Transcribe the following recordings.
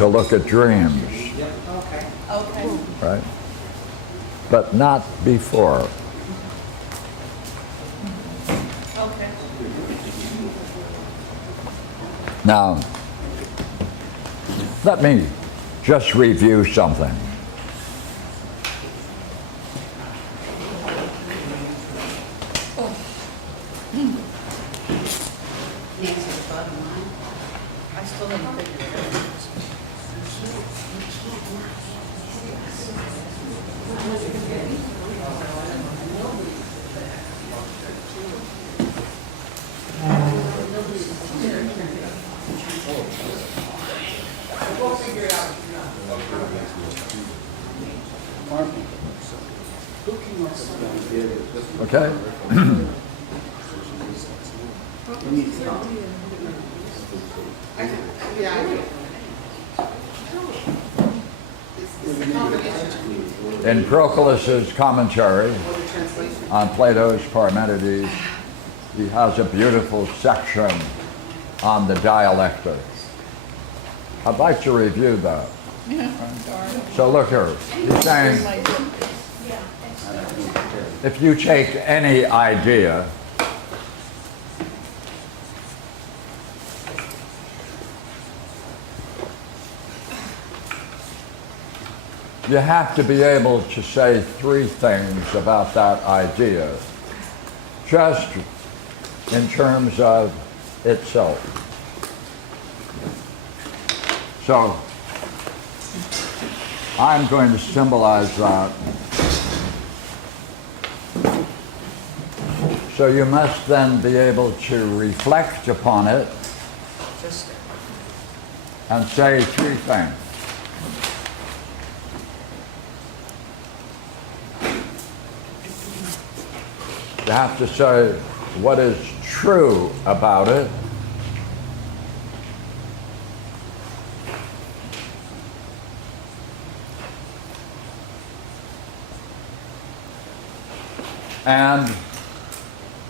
to look at dreams, Okay. right? But not before. Okay. Now, let me just review something. Nancy's bottom line. I still didn't figure it out. Okay? Yeah, I do. In Proclus's commentary on Plato's Parmenides, he has a beautiful section on the dialectic. I'd like to review that. So look here, he's saying, if you take any idea, you have to be able to say three things about that idea, just in terms of itself. So, I'm going to symbolize that. So you must then be able to reflect upon it and say three things. You have to say what is true about it, and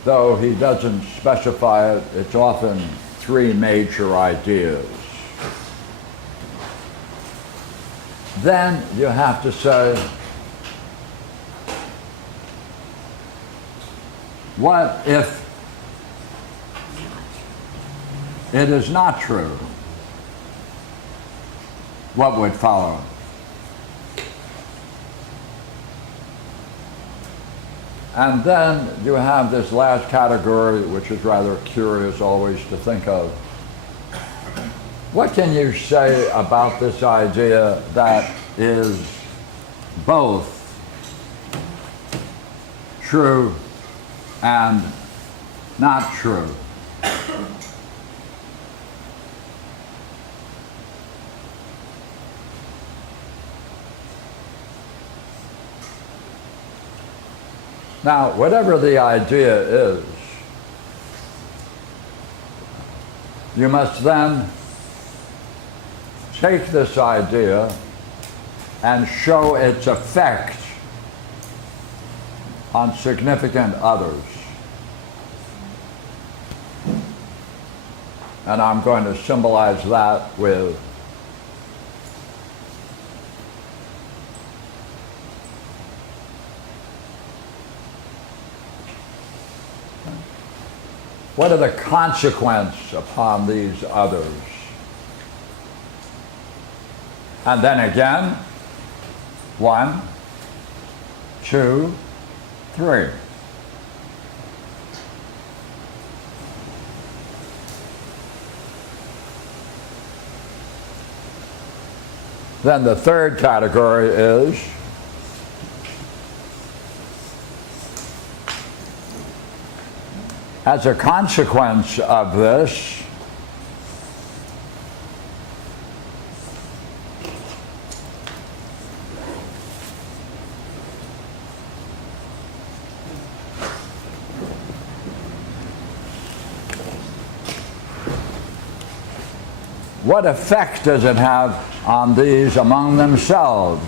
though he doesn't specify it, it's often three major ideas. Then you have to say, what if it is not true? What would follow? And then you have this last category, which is rather curious always to think of. What can you say about this idea that is both true and not true? Now, whatever the idea is, you must then take this idea and show its effect on significant others. And I'm going to symbolize that with what are the consequences upon these others? And then again, 1, 2, 3. Then the third category is as a consequence of this, what effect does it have on these among themselves?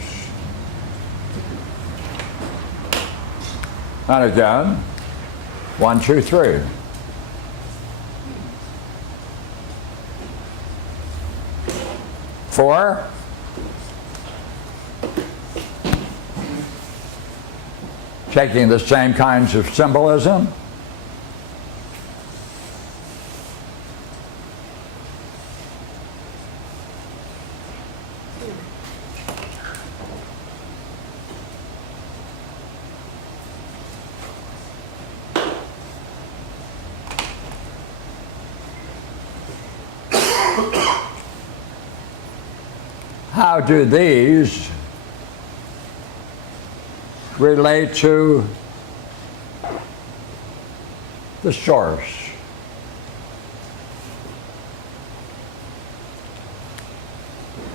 And again, 1, 2, 3. 4. Taking the same kinds of symbolism. How do these relate to the source?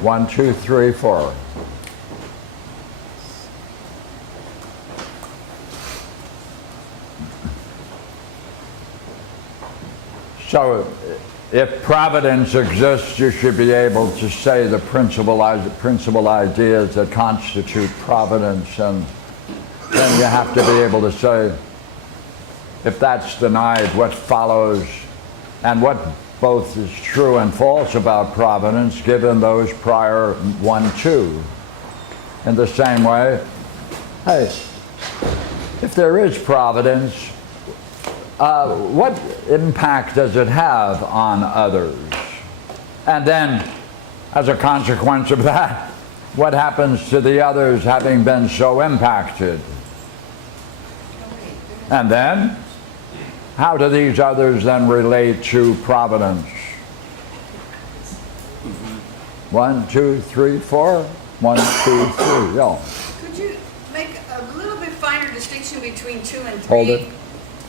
One, two, three, 4. So, if providence exists, you should be able to say the principal ideas that constitute providence, and then you have to be able to say, if that's denied, what follows, and what both is true and false about providence, given those prior 1, 2. In the same way, hey, if there is providence, what impact does it have on others? And then, as a consequence of that, what happens to the others having been so impacted? And then, how do these others then relate to providence? 1, 2, 3, 4. 1, 2, 3. Yeah. Could you make a little bit finer distinction between 2 and 3? Hold it.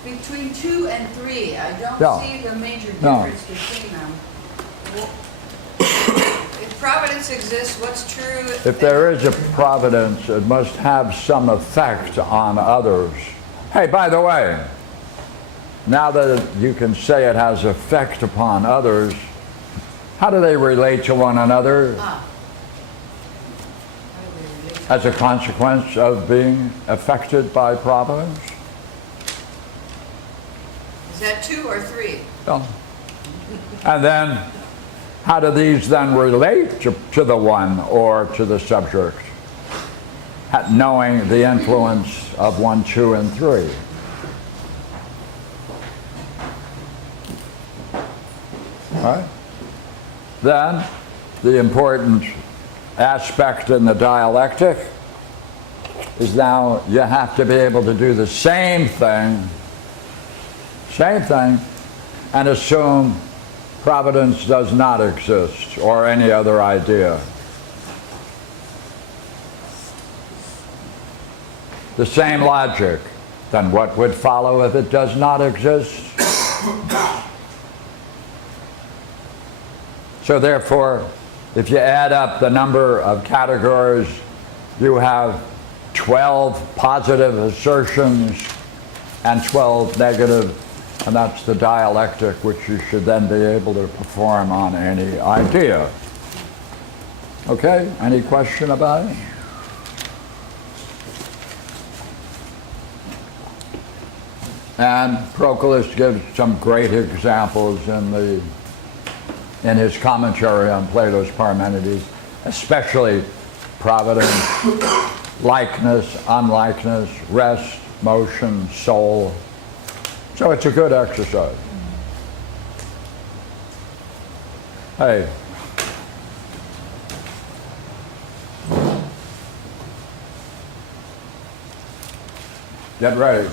Between 2 and 3, I don't Yeah. see the major No. difference between them. Well, if providence exists, what's true? If there is a providence, it must have some effect on others. Hey, by the way, now that you can say it has effect upon others, how do they relate to one another as a consequence of being affected by providence? Is that 2 or 3? Yeah. And then, how do these then relate to the one or to the subject? Knowing the influence of 1, 2, and 3. Right? Then, the important aspect in the dialectic is now you have to be able to do the same thing, and assume providence does not exist or any other idea. The same logic. Then what would follow if it does not exist? So therefore, if you add up the number of categories, you have 12 positive assertions and 12 negative, and that's the dialectic which you should then be able to perform on any idea. Okay, any question about it? And Proclus gives some great examples in his commentary on Plato's Parmenides, especially providence, likeness, unlikeness, rest, motion, soul. So it's a good exercise. Hey. Get ready.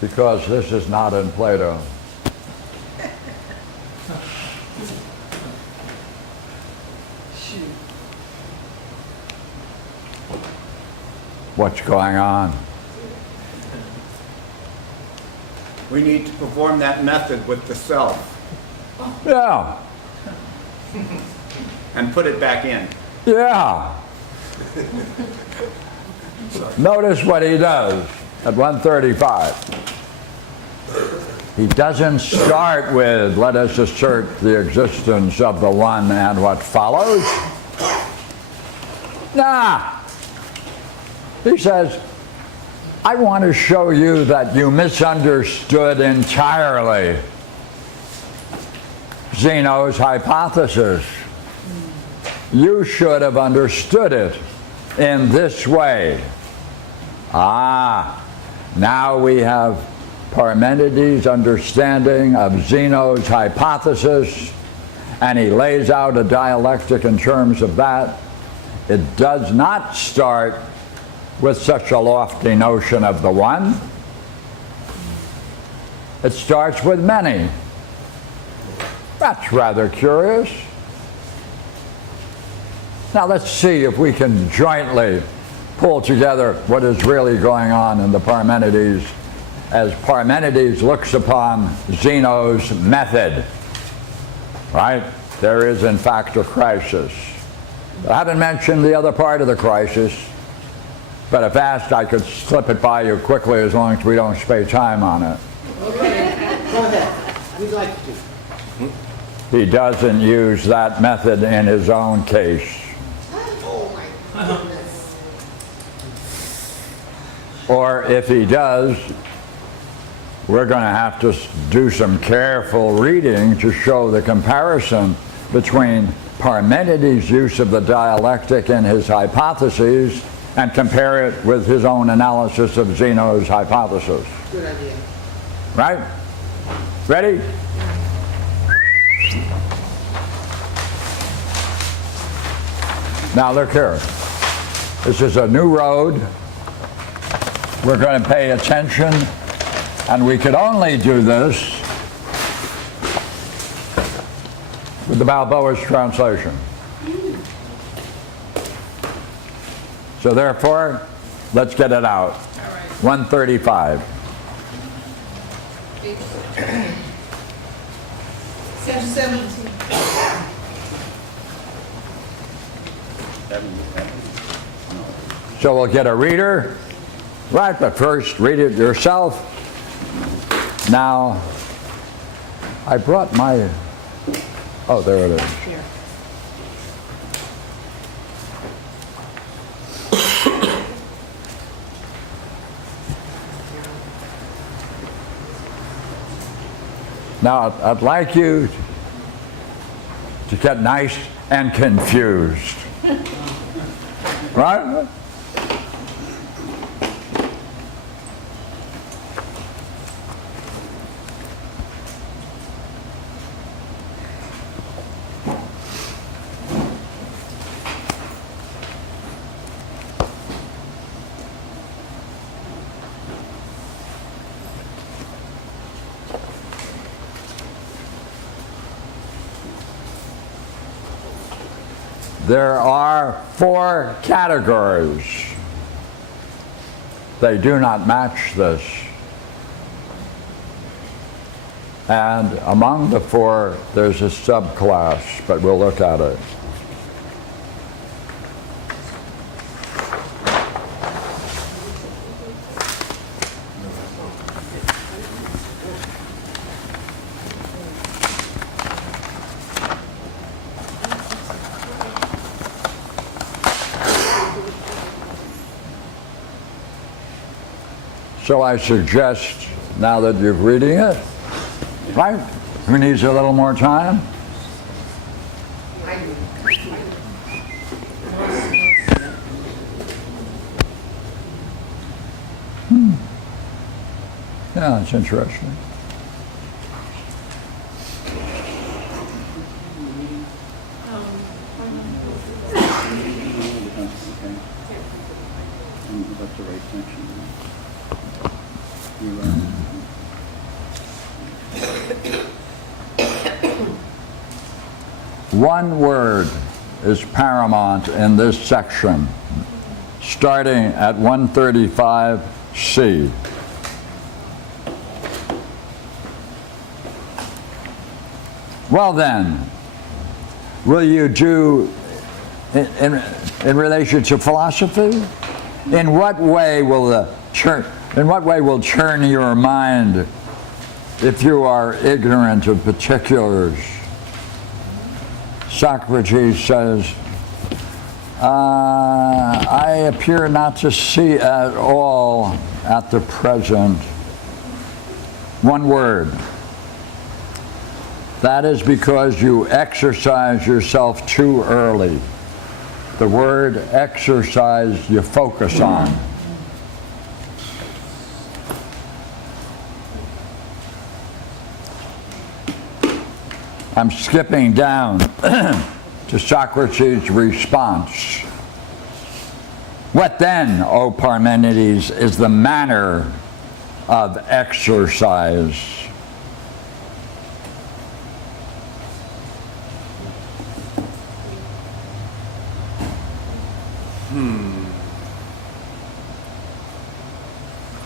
Because this is not in Plato. What's going on? We need to perform that method with the self Yeah. and put it back in. Yeah. Notice what he does at 135. He doesn't start with, let us assert the existence of the one and what follows. Nah. He says, I want to show you that you misunderstood entirely Zeno's hypothesis. You should have understood it in this way. Now we have Parmenides' understanding of Zeno's hypothesis, and he lays out a dialectic in terms of that. It does not start with such a lofty notion of the one. It starts with many. That's rather curious. Now let's see if we can jointly pull together what is really going on in the Parmenides as Parmenides looks upon Zeno's method. Right? There is in fact a crisis. I haven't mentioned the other part of the crisis, but if asked I could slip it by you quickly as long as we don't spend time on it. Okay, go ahead. We'd like to. He doesn't use that method in his own case. Oh my goodness. Or if he does, we're going to have to do some careful reading to show the comparison between Parmenides' use of the dialectic in his hypotheses and compare it with his own analysis of Zeno's hypothesis. Good idea. Right? Ready? Now look here. This is a new road. We're going to pay attention, and we could only do this with the Balboa's translation. So therefore, let's get it out. 135. Section 17. So we'll get a reader, right? But first, read it yourself. Now, I brought my, oh, there it is. Here. Now, I'd like you to get nice and confused. Right? There are 4 categories. They do not match this. And among the 4, there's a subclass, but we'll look at it. So I suggest, now that you're reading it, right? Who needs a little more time? Yeah, it's interesting. One word is paramount in this section, starting at 135C. Well then, will you do in relation to philosophy? In what way will turn your mind if you are ignorant of particulars? Socrates says, I appear not to see at all at the present. One word. That is because you exercise yourself too early. The word exercise you focus on. I'm skipping down to Socrates' response. What then, O Parmenides, is the manner of exercise?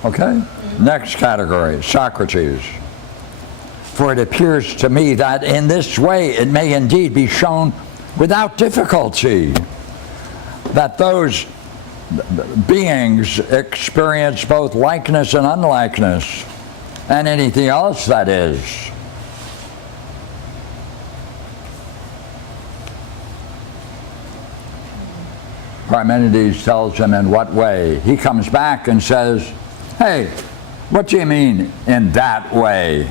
Okay, next category, Socrates. For it appears to me that in this way it may indeed be shown without difficulty that those beings experience both likeness and unlikeness, and anything else that is. Parmenides tells him in what way. He comes back and says, hey, what do you mean in that way?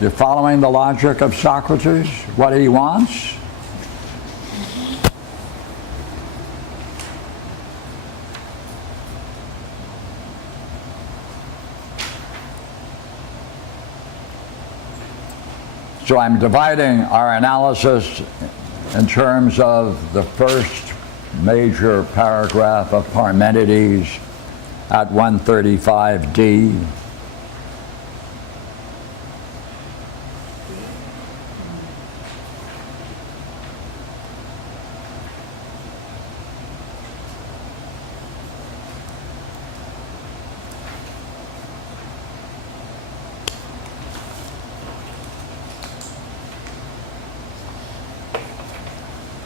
You're following the logic of Socrates? What he wants? So I'm dividing our analysis in terms of the first major paragraph of Parmenides at 135d.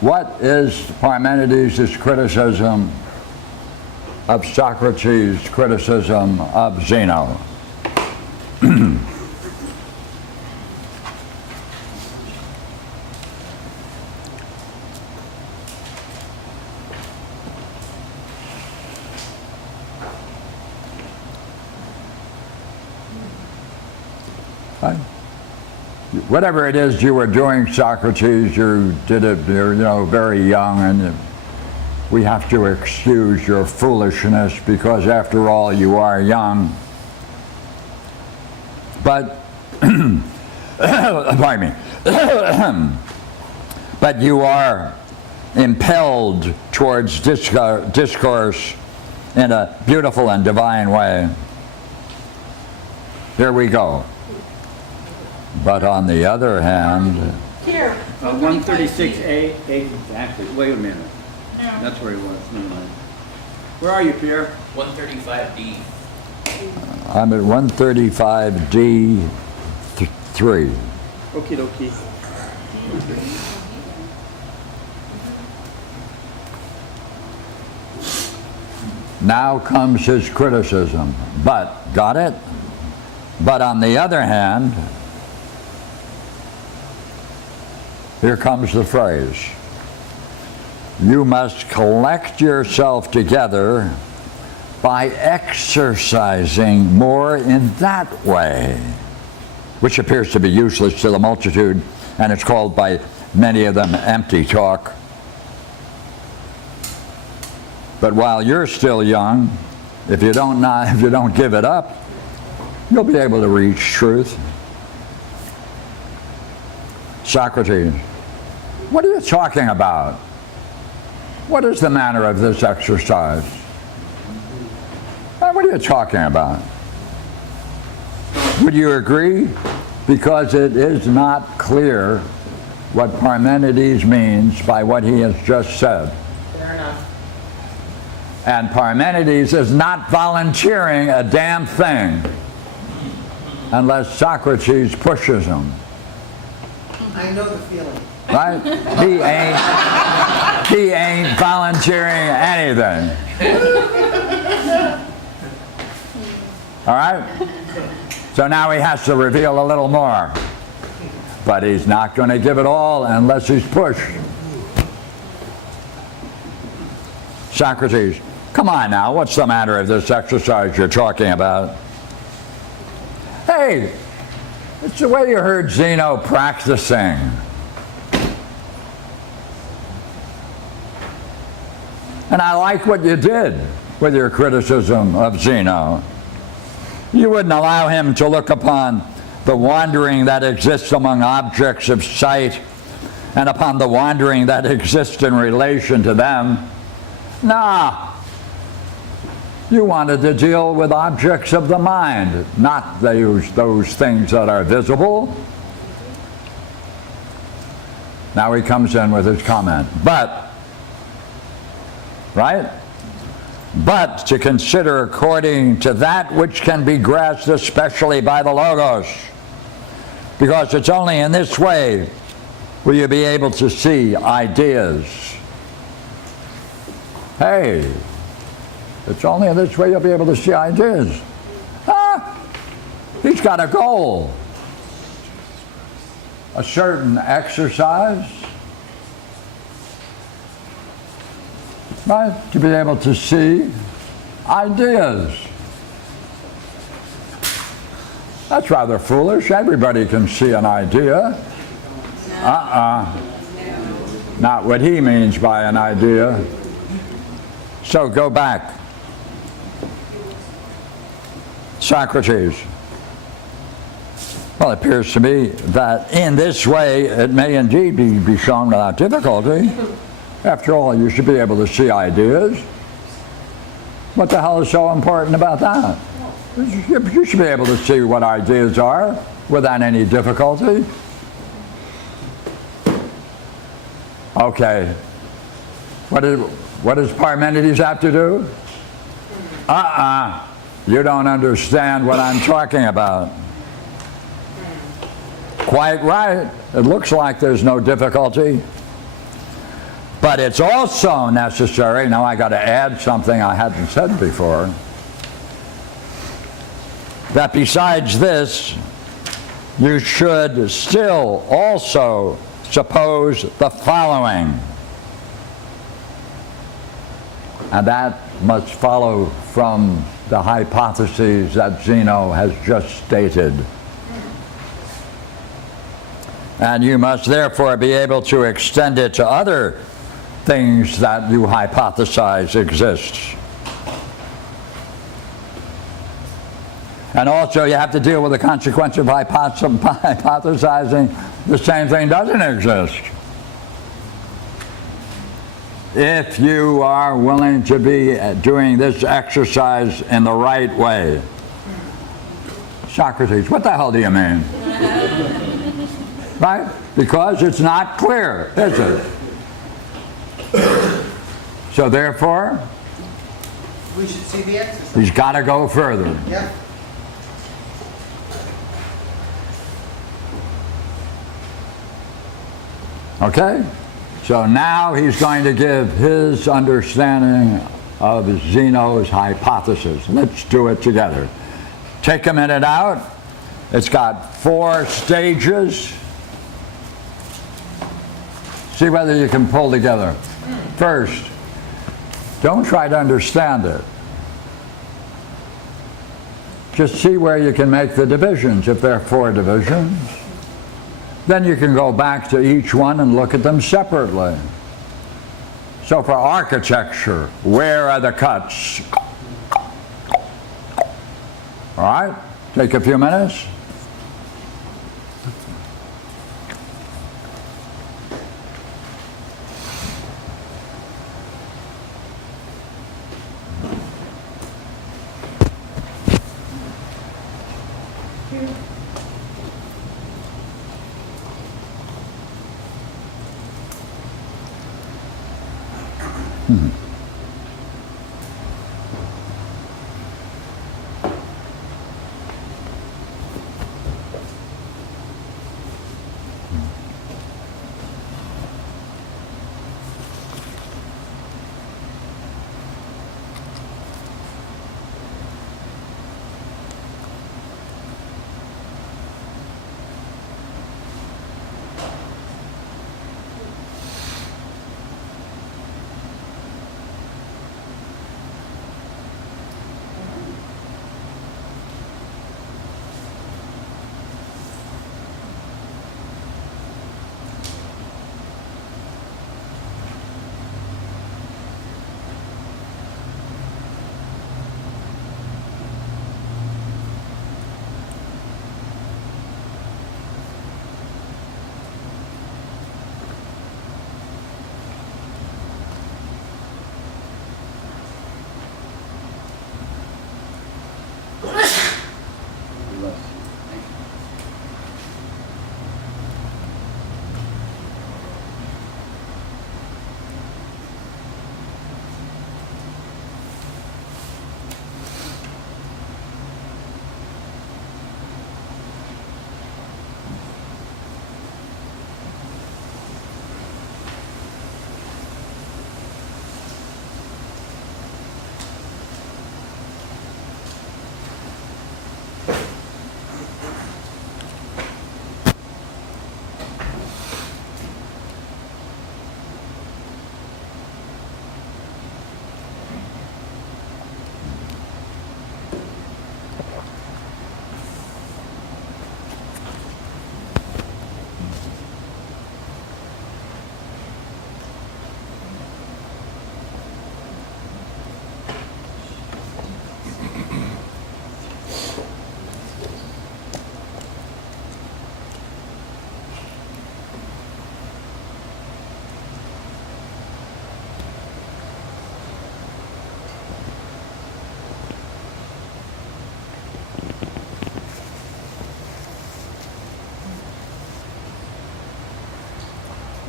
What is Parmenides' criticism of Socrates' criticism of Zeno? Right? Whatever it is you were doing, Socrates, you did it, you're very young, and we have to excuse your foolishness because, after all, you are young. But, pardon me, but you are impelled towards discourse in a beautiful and divine way. Here we go. But on the other hand, Here. 136A, exactly. Wait a minute. No. That's where he was. Never mind. Where are you, Pierre? 135D. I'm at 135D3. Okie dokie. Now comes his criticism. But, got it? But on the other hand, here comes the phrase. You must collect yourself together by exercising more in that way, which appears to be useless to the multitude, and it's called by many of them empty talk. But while you're still young, if you don't give it up, you'll be able to reach truth. Socrates, what are you talking about? What is the manner of this exercise? What are you talking about? Would you agree? Because it is not clear what Parmenides means by what he has just said. Fair enough. And Parmenides is not volunteering a damn thing unless Socrates pushes him. I know the feeling. Right? He ain't volunteering anything. All right? So now he has to reveal a little more. but he's not going to give it all unless he's pushed. Socrates, come on now, what's the matter with this exercise you're talking about? Hey, it's the way you heard Zeno practicing. And I like what you did with your criticism of Zeno. You wouldn't allow him to look upon the wandering that exists among objects of sight and upon the wandering that exists in relation to them. Nah. You wanted to deal with objects of the mind, not those things that are visible. Now he comes in with his comment. But, right? But to consider according to that which can be grasped especially by the Logos. Because it's only in this way will you be able to see ideas. Hey, it's only in this way you'll be able to see ideas. He's got a goal. A certain exercise. Right? To be able to see ideas. That's rather foolish. Everybody can see an idea. Not what he means by an idea. So go back. Socrates. Well, it appears to me that in this way it may indeed be shown without difficulty. After all, you should be able to see ideas. What the hell is so important about that? You should be able to see what ideas are without any difficulty. Okay. What does Parmenides have to do? You don't understand what I'm talking about. Quite right. It looks like there's no difficulty. But it's also necessary, now I got to add something I hadn't said before, that besides this, you should still also suppose the following. And that must follow from the hypotheses that Zeno has just stated. And you must therefore be able to extend it to other things that you hypothesize exist. And also you have to deal with the consequence of hypothesizing the same thing doesn't exist. If you are willing to be doing this exercise in the right way. Socrates, what the hell do you mean? Right? Because it's not clear, is it? So therefore, We should see the exercise. he's got to go further. Yep. Okay? So now he's going to give his understanding of Zeno's hypothesis. Let's do it together. Take a minute out. It's got 4 stages. See whether you can pull together. First, don't try to understand it. Just see where you can make the divisions, if there are 4 divisions. Then you can go back to each one and look at them separately. So for architecture, where are the cuts? All right? Take a few minutes.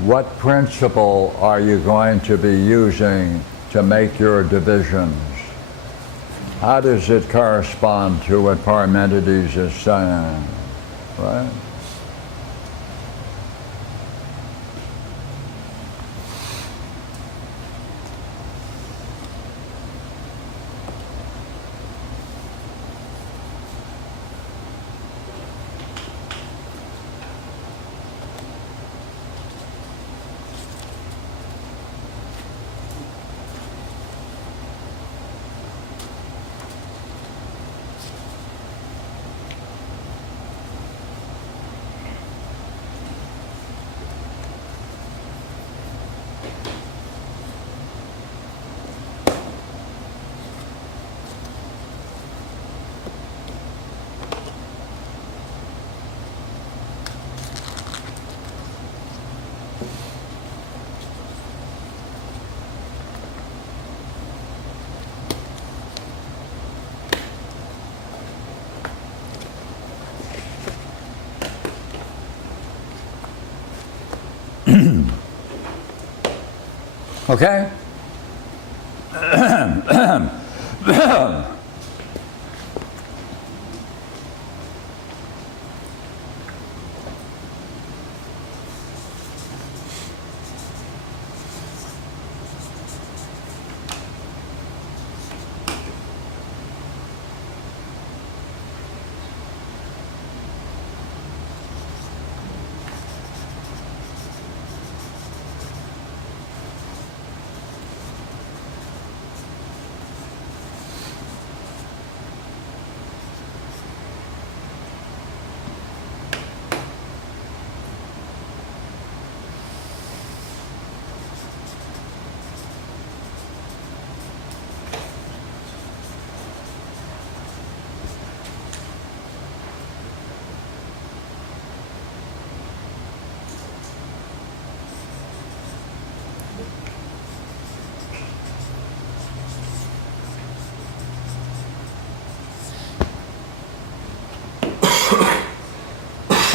what principle are you going to be using to make your divisions? How does it correspond to what Parmenides is saying, right? Okay?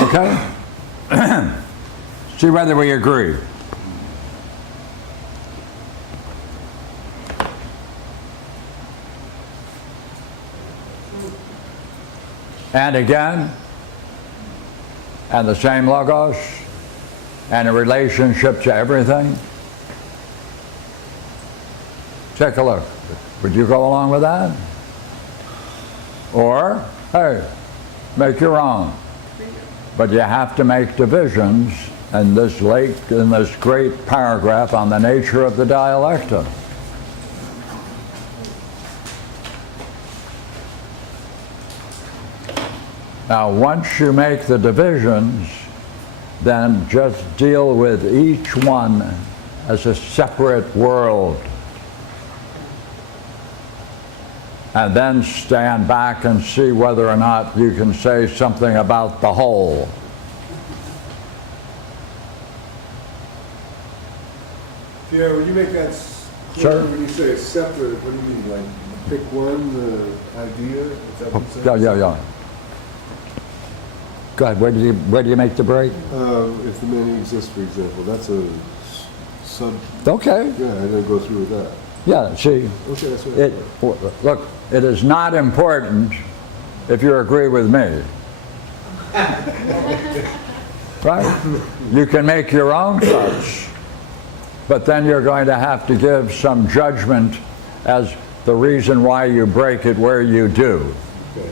Okay? See whether we agree. And again, and the same logos, and a relationship to everything. Take a look. Would you go along with that? Or, hey, make your own. But you have to make divisions in this great paragraph on the nature of the dialectic. Now, once you make the divisions, then just deal with each one as a separate world. And then stand back and see whether or not you can say something about the whole. Pierre, when you make that clear, Sure. when you say it's separate, what do you mean? Like pick one idea? Is that what you said? Yeah. Go ahead. Where do you make the break? If the menu exists, for example, that's a sub. Okay. Yeah, I didn't go through with that. Yeah. See. Okay, that's what. Look, it is not important if you agree with me. Right? You can make your own cuts, but then you're going to have to give some judgment as the reason why you break it where you do. Okay.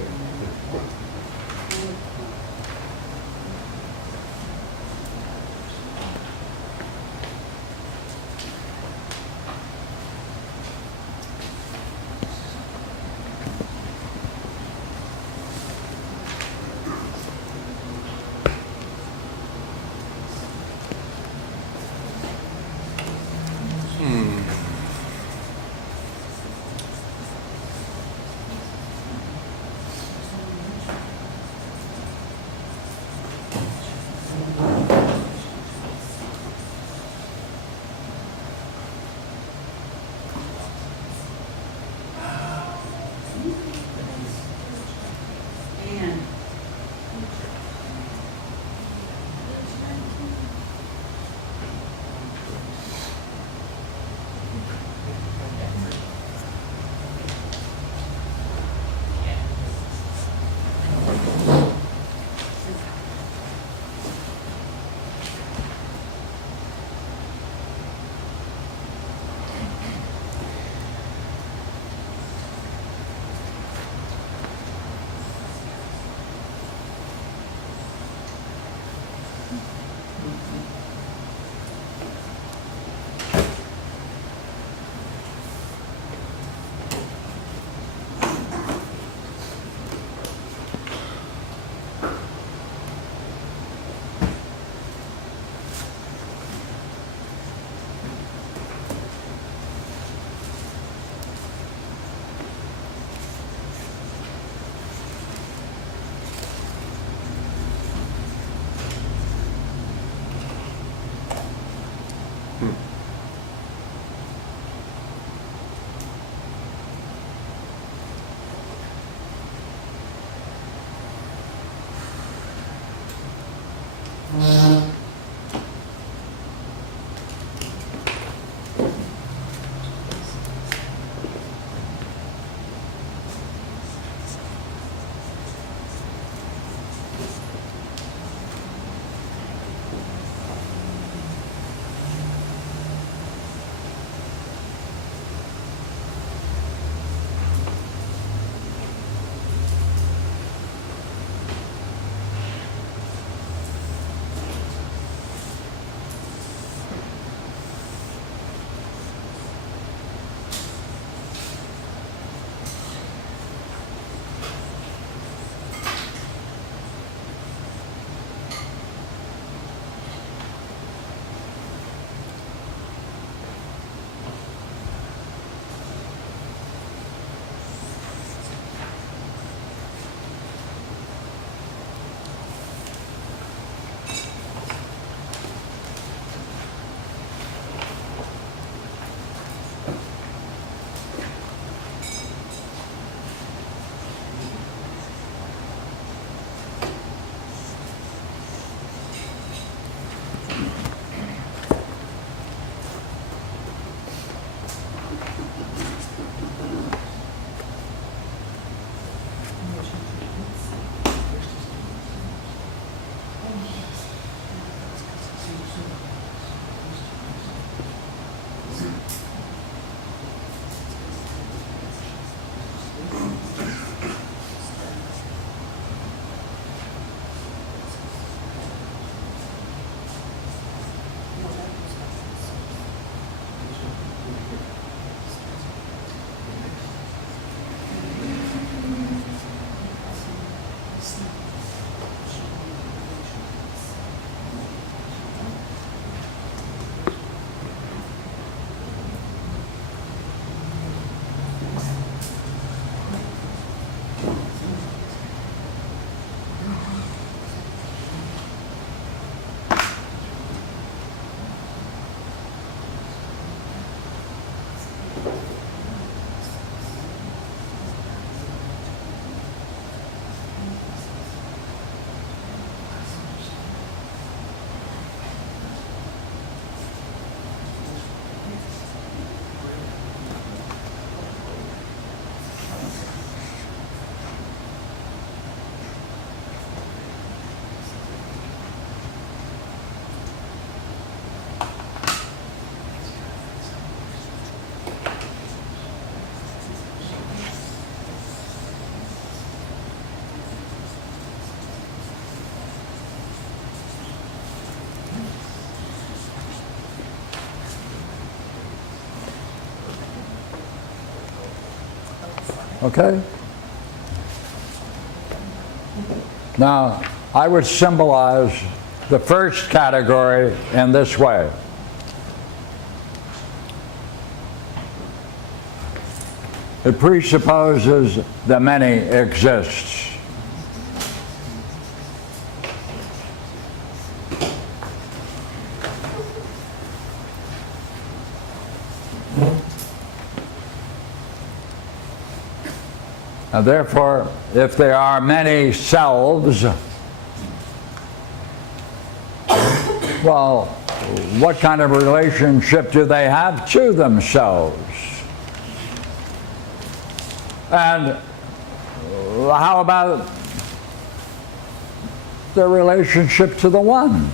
Okay? Now, I would symbolize the first category in this way. It presupposes the many exists. And therefore, if there are many selves, well, what kind of relationship do they have to themselves? And how about their relationship to the One?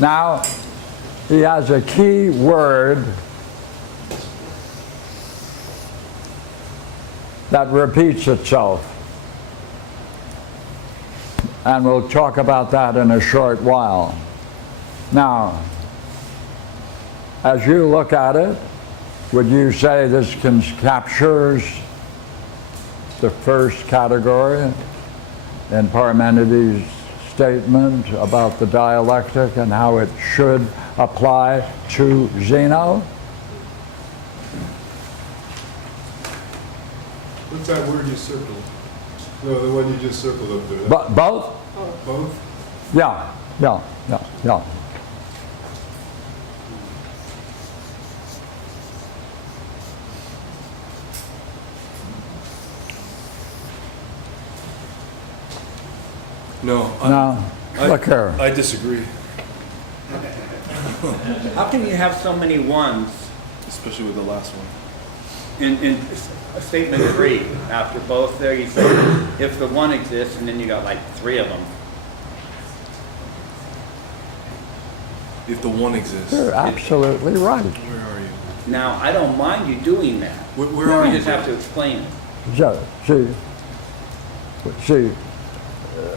Now, he has a key word that repeats itself. And we'll talk about that in a short while. Now, as you look at it, would you say this captures the first category in Parmenides' statement about the dialectic and how it should apply to Zeno? What's that word you circled? No, the one you just circled up there. Both? Both? Yeah. No. Look here. I disagree, How can you have so many ones especially with the last one. in statement 3? After both there, you say, if the one exists, and then you got like 3 of them. If the one exists. You're absolutely right. Where are you? Now, I don't mind you doing that. Where are You you? just have to explain it. So, see,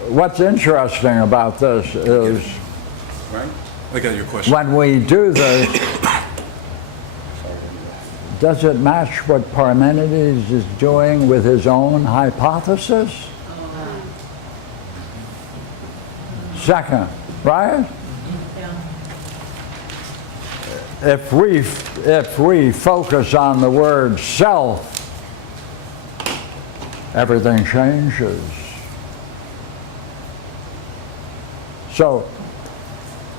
what's interesting about this is Right? I got your question. when we do this, does it match what Parmenides is doing with his own hypothesis? Second, right? If we focus on the word self, everything changes. So,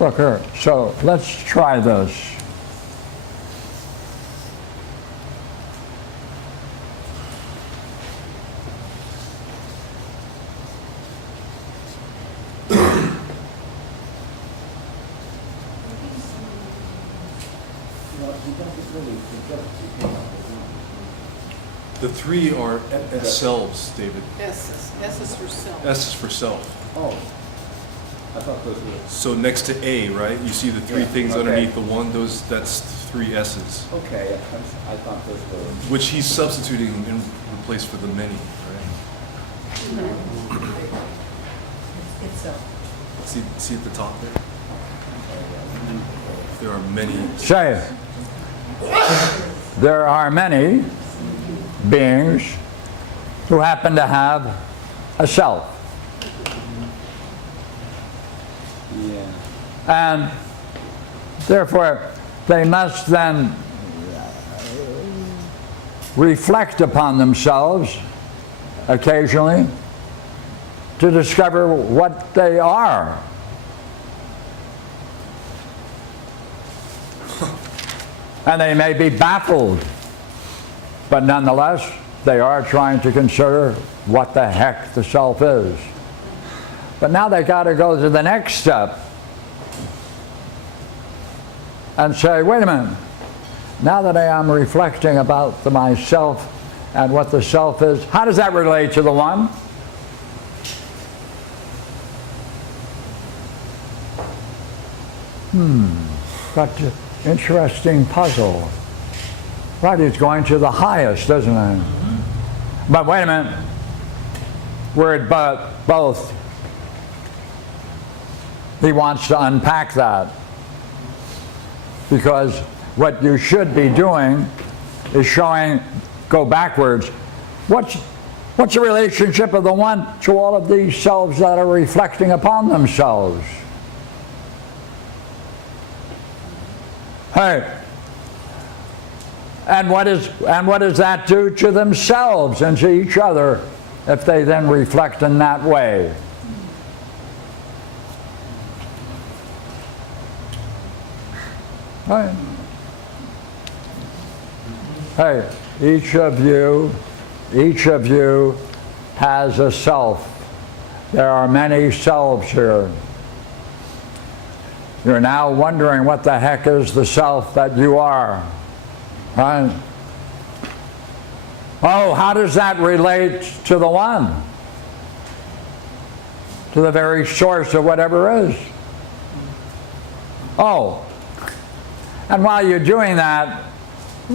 look here. So let's try this. The 3 are selves, David. S is for self. S is for self. Oh. I thought those were... So next to A, right? You see the 3 things okay. underneath the 1. That's 3 S's, Okay, I thought those were... which he's substituting in place for the many, right? It's self. See at the top there. There are many. Say, there are many beings who happen to have a self. Yeah. And therefore, they must then reflect upon themselves occasionally to discover what they are. And they may be baffled, but nonetheless, they are trying to consider what the heck the self is. But now they got to go to the next step and say, wait a minute, now that I am reflecting about the myself and what the self is, how does that relate to the one? But interesting puzzle. Right, he's going to the highest, isn't it? But wait a minute. We're at both. He wants to unpack that. Because what you should be doing is showing, go backwards. What's the relationship of the one to all of these selves that are reflecting upon themselves? Hey. And what does that do to themselves and to each other if they then reflect in that way? Right. Hey, each of you has a self. There are many selves here. You're now wondering what the heck is the self that you are. Right? Oh, how does that relate to the one? To the very source of whatever is. Oh, and while you're doing that,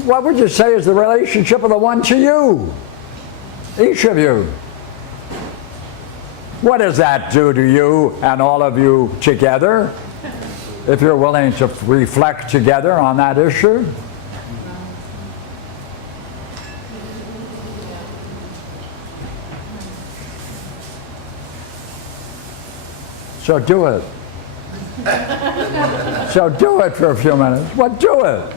what would you say is the relationship of the one to you? Each of you. What does that do to you and all of you together? If you're willing to reflect together on that issue? So do it. So do it for a few minutes. Well, do it.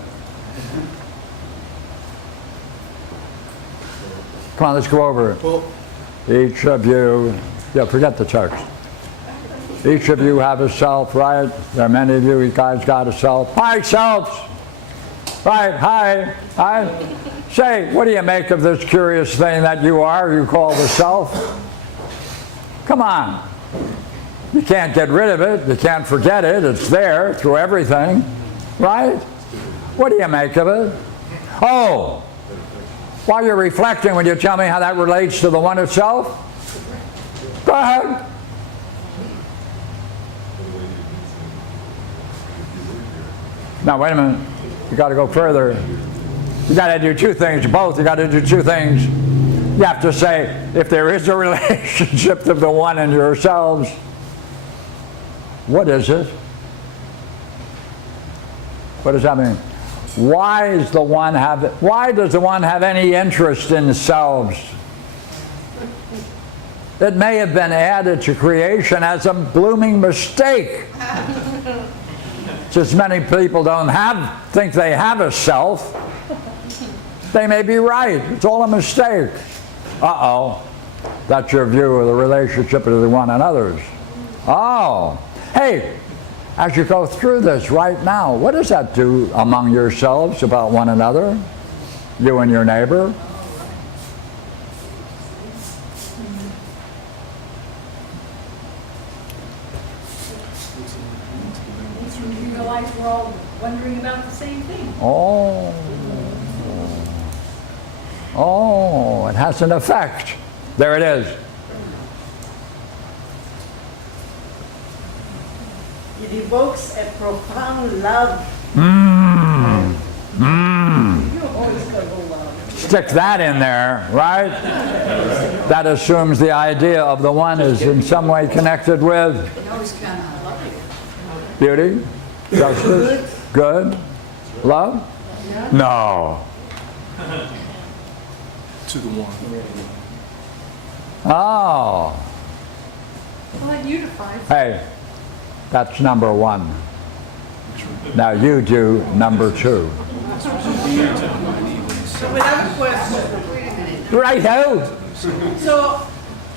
Come on, let's go over it. Well, Each of you, yeah, forget the text. Each of you have a self, right? There are many of you guys got a self. Hi, selves! Right, hi, hi. Say, what do you make of this curious thing that you are, you call the self? Come on. You can't get rid of it. You can't forget it. It's there through everything, right? What do you make of it? Oh, while you're reflecting, will you tell me how that relates to the one itself? Go ahead. Now, wait a minute. You got to go further. You got to do two things, both. You got to do two things. You have to say, if there is a relationship of the one and yourselves, what is it? What does that mean? Why does the one have any interest in selves? It may have been added to creation as a blooming mistake. Since many people think they have a self, they may be right. It's all a mistake. Uh-oh. That's your view of the relationship of the one and others. Oh. Hey, as you go through this right now, what does that do among yourselves about one another? You and your neighbor? You realize we're all wondering about the same thing. Oh. Oh, it has an effect. There it is. It evokes a profound love. You always go love. Stick that in there, right? That assumes the idea of the one is in some way connected with You always kind of love it. beauty, justice, good, love? No. to the one. Oh. Well, it unifies. Hey, that's number one. Now you do number two. So we have a question. Right-o. So,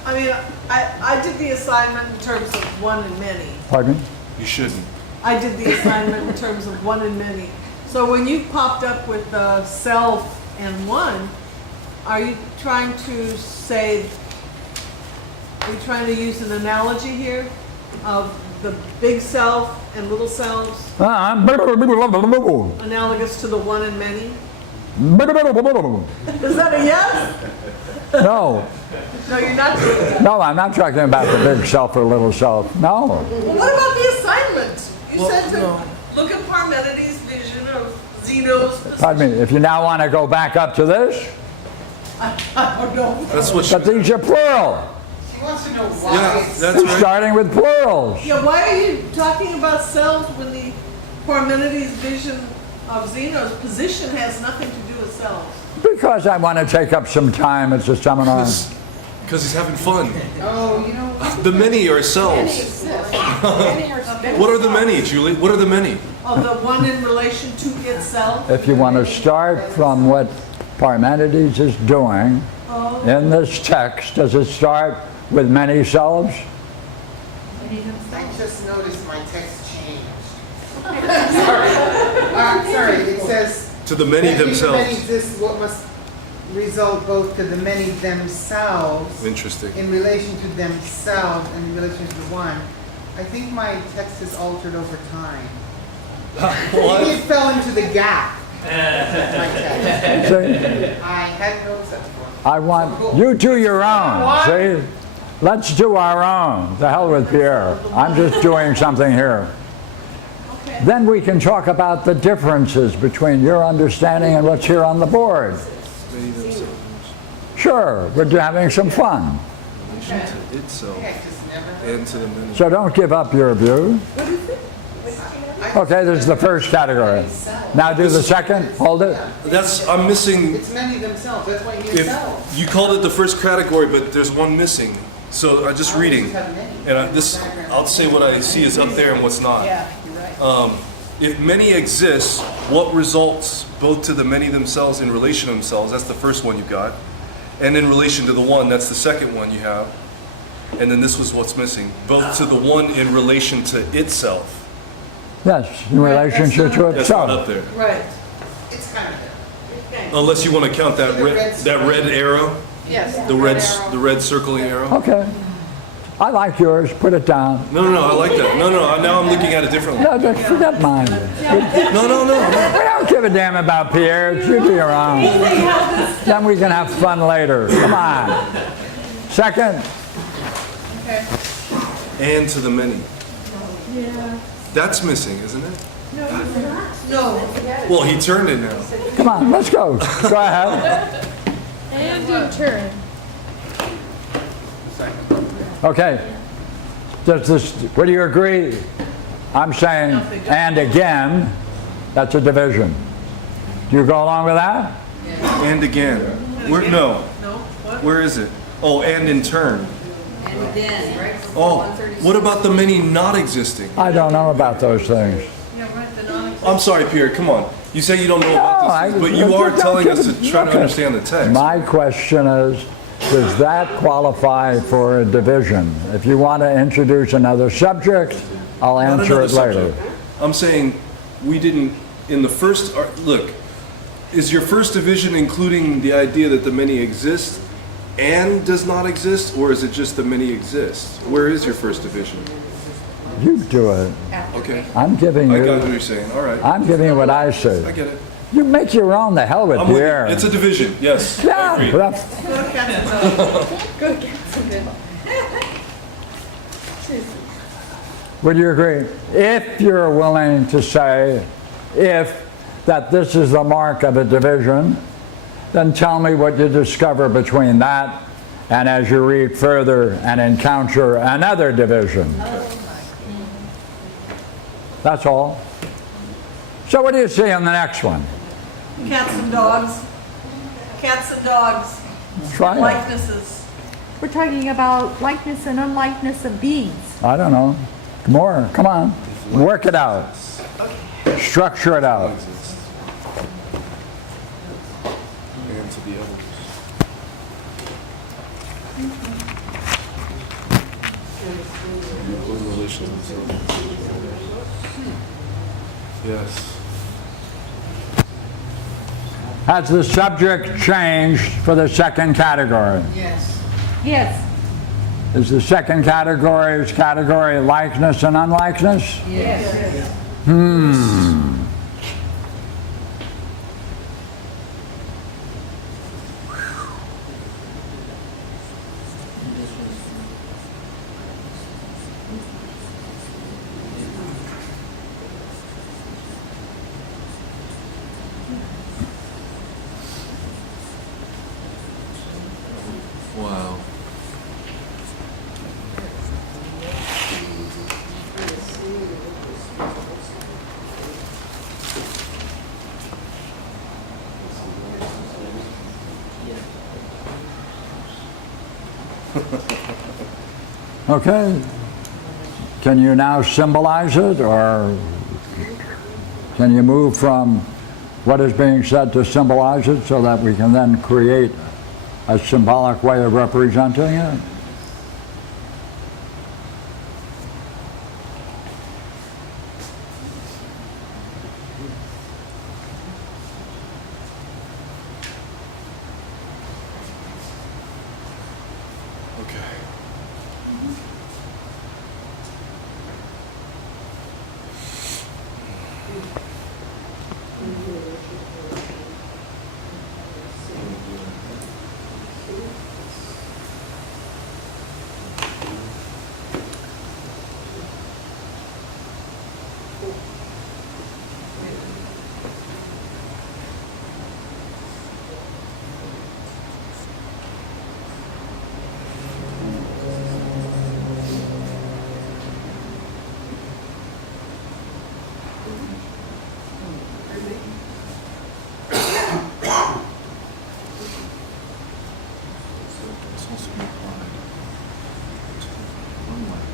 I mean, I did the assignment in terms of one and many. Pardon me? You shouldn't. I did the assignment in terms of one and many. So when you popped up with the self and one, are you trying to say, are you trying to use an analogy here of the big self and little selves, analogous to the one and many? Is that a yes? No. No, you're not. No, I'm not talking about the big self or little self. No. Well, what about the assignment? You Well, said to no. look at Parmenides' vision of Zeno's position. Pardon me, if you now want to go back up to this, I don't know. That's what she, but these are plural. She wants to know why. yeah, it's- that's You're right. starting with plurals. Yeah, why are you talking about selves when the Parmenides' vision of Zeno's position has nothing to do with selves? Because I want to take up some time. It's a seminar. Because he's having fun. Oh, you know, The many are selves. What are the many, Julie? What are the many? Of the one in relation to itself? If you want to start from what Parmenides is doing in this text, does it start with many selves? I just noticed my text changed. Sorry. Sorry, it says. To the many that in the themselves. many exists what must result both to the many themselves Interesting. in relation to themselves and in relation to the one. I think my text is altered over time. Maybe it fell into the gap. My text. See? I had noticed that before. I want you do your own. See? Let's do our own. The hell with Pierre. I'm just doing something here. Okay. Then we can talk about the differences between your understanding and what's here on the board. Many themselves. Sure, we're having some fun. relation to itself I just never. and to the many. So don't give up your view. Okay, this is the first category. Now do the second, hold it. I'm missing, It's many themselves, that's why you need self. if you called it the first category, but there's one missing. So I'm just reading. And I'll say what I see is up there and what's not. Yeah, you're right. If many exist, what results both to the many themselves in relation to themselves? That's the first one you got. And in relation to the one, that's the second one you have. And then this was what's missing. Both to the one in relation to itself. Yes, in relationship to That's not itself. up there. Right. It's kind of there. Unless you want to count that red arrow, Yes. the red circling arrow. Okay. I like yours, put it down. No, I like that. No, now I'm looking at it differently. No, just forget mine. No. We don't give a damn about Pierre, you do your own. Then we can have fun later, come on. Second, Okay. And to the many. Yeah. That's missing, isn't it? No. Well, he turned it now. come on, let's go. Go ahead. And in turn. Okay. Does this, would you agree? I'm saying, and again, that's a division. Do you go along with that? And again. Where? No. No. What? Where is it? Oh, and in turn. And then, right before Oh, 136. what about the many not existing? I don't know about those things. Yeah, right, the non. I'm sorry, Pierre, come on. You say you don't know No, about this, but you are telling us to try to Okay. understand the text. My question is, does that qualify for a division? If you want to introduce another subject, I'll Not answer another it later. subject. I'm saying we didn't, in the first, look, is your first division including the idea that the many exist and does not exist, or is it just the many exist? Where is your first division? You do it. Okay, I'm giving I got what you, you're saying, all right. I'm giving you what I I say. get it. You make your own, the hell with I'm with you. Pierre. It's a division, yes. I Yeah, agree. but would you agree? If you're willing to say, that this is the mark of a division, then tell me what you discover between that and as you read further and encounter another division. That's all. So what do you see on the next one? Cats and dogs. Cats and dogs. Try it. Likenesses. We're talking about likeness and unlikeness of beings. I don't know. More, come on. Work it out. Structure it out. And to the others. In relation to themselves. Yes. Has the subject changed for the second category? Yes. Yes. Is the second category likeness and unlikeness? Yes. Wow. Okay. Can you now symbolize it, or can you move from what is being said to symbolize it so that we can then create a symbolic way of representing it? Okay. Wow.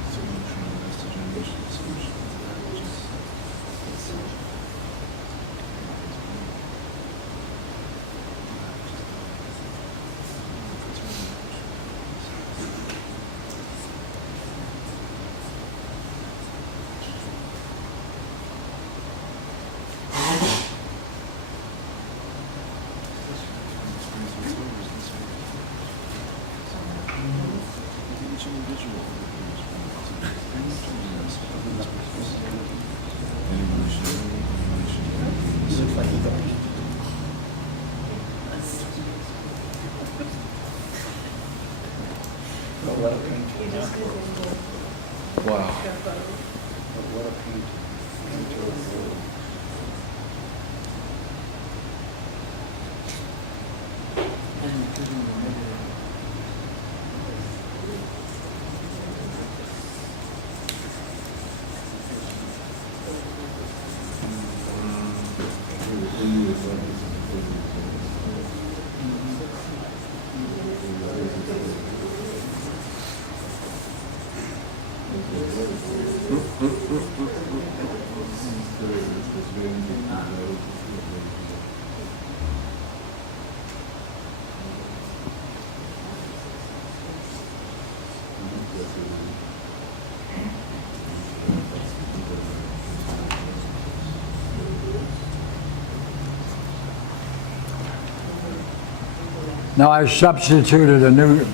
Now I substituted a new,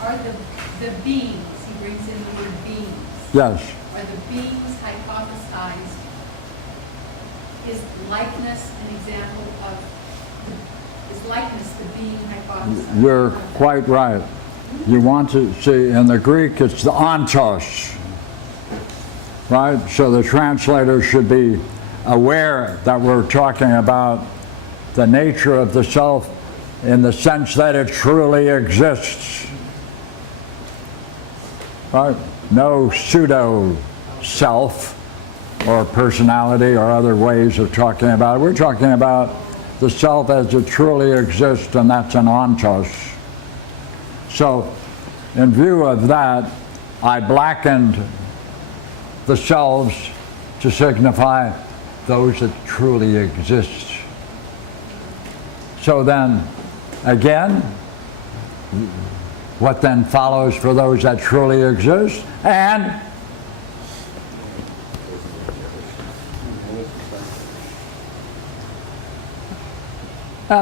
Are the beings, he brings in the word beings, yes, are the beings hypothesized, is likeness an example of, is likeness the being hypothesized? you're quite right. You want to see, in the Greek, it's the ontos, right? So the translator should be aware that we're talking about the nature of the self in the sense that it truly exists, right? No pseudo self or personality or other ways of talking about it. We're talking about the self as it truly exists, and that's an ontos. So, in view of that, I blackened the selves to signify those that truly exist. So then, again, what then follows for those that truly exist? And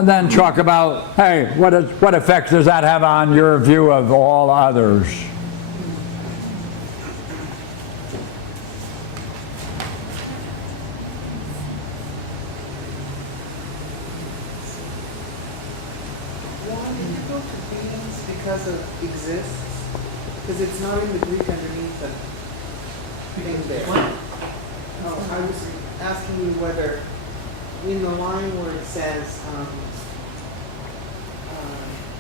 then talk about, hey, what effect does that have on your view of all others? Did you go to beings because of exists? Because it's not in the Greek underneath the thing there. No, I was asking you whether in the line where it says,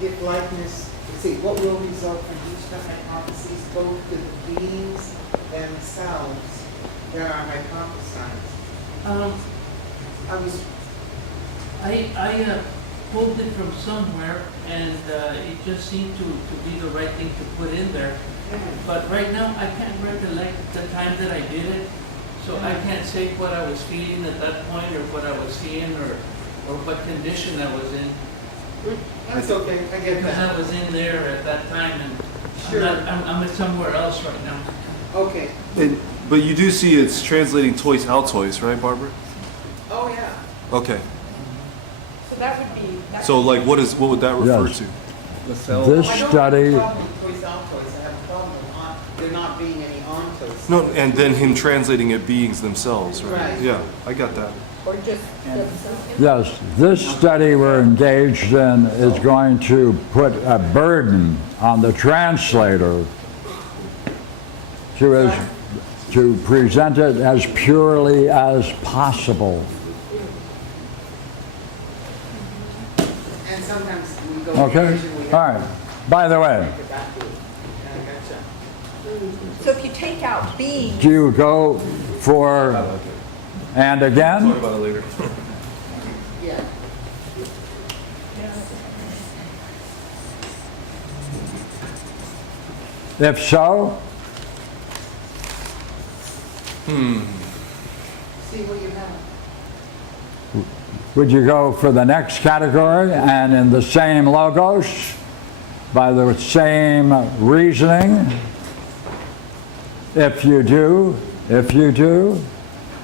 if likeness, see, what will result from each of the hypotheses, both to the beings themselves that are hypothesized? I pulled it from somewhere, and it just seemed to be the right thing to put in there. But right now, I can't recollect the time that I did it, so I can't say what I was feeling at that point, or what I was seeing, or what condition I was in. That's okay, I get Because that. I was in there at that time, and Sure. I'm at somewhere else right now. Okay. But you do see it's translating toys altois, right, Barbara? Oh, yeah. Okay. So that would be. So like, what would that refer Yes. to? This I don't have study, a problem with toys altois, I have a problem with there not being any ontos. No, and then him translating it beings themselves, right? Right. Yeah, I got that. Or just yes, this study we're engaged in is going to put a burden on the translator to present it as purely as possible. And sometimes we go. Okay? we All right. By the way, get back to it. Yeah, I gotcha. So if you take out beings, do you go for and Talk again? about it later. Yeah. If so, See what you have. would you go for the next category and in the same logos, by the same reasoning? If you do,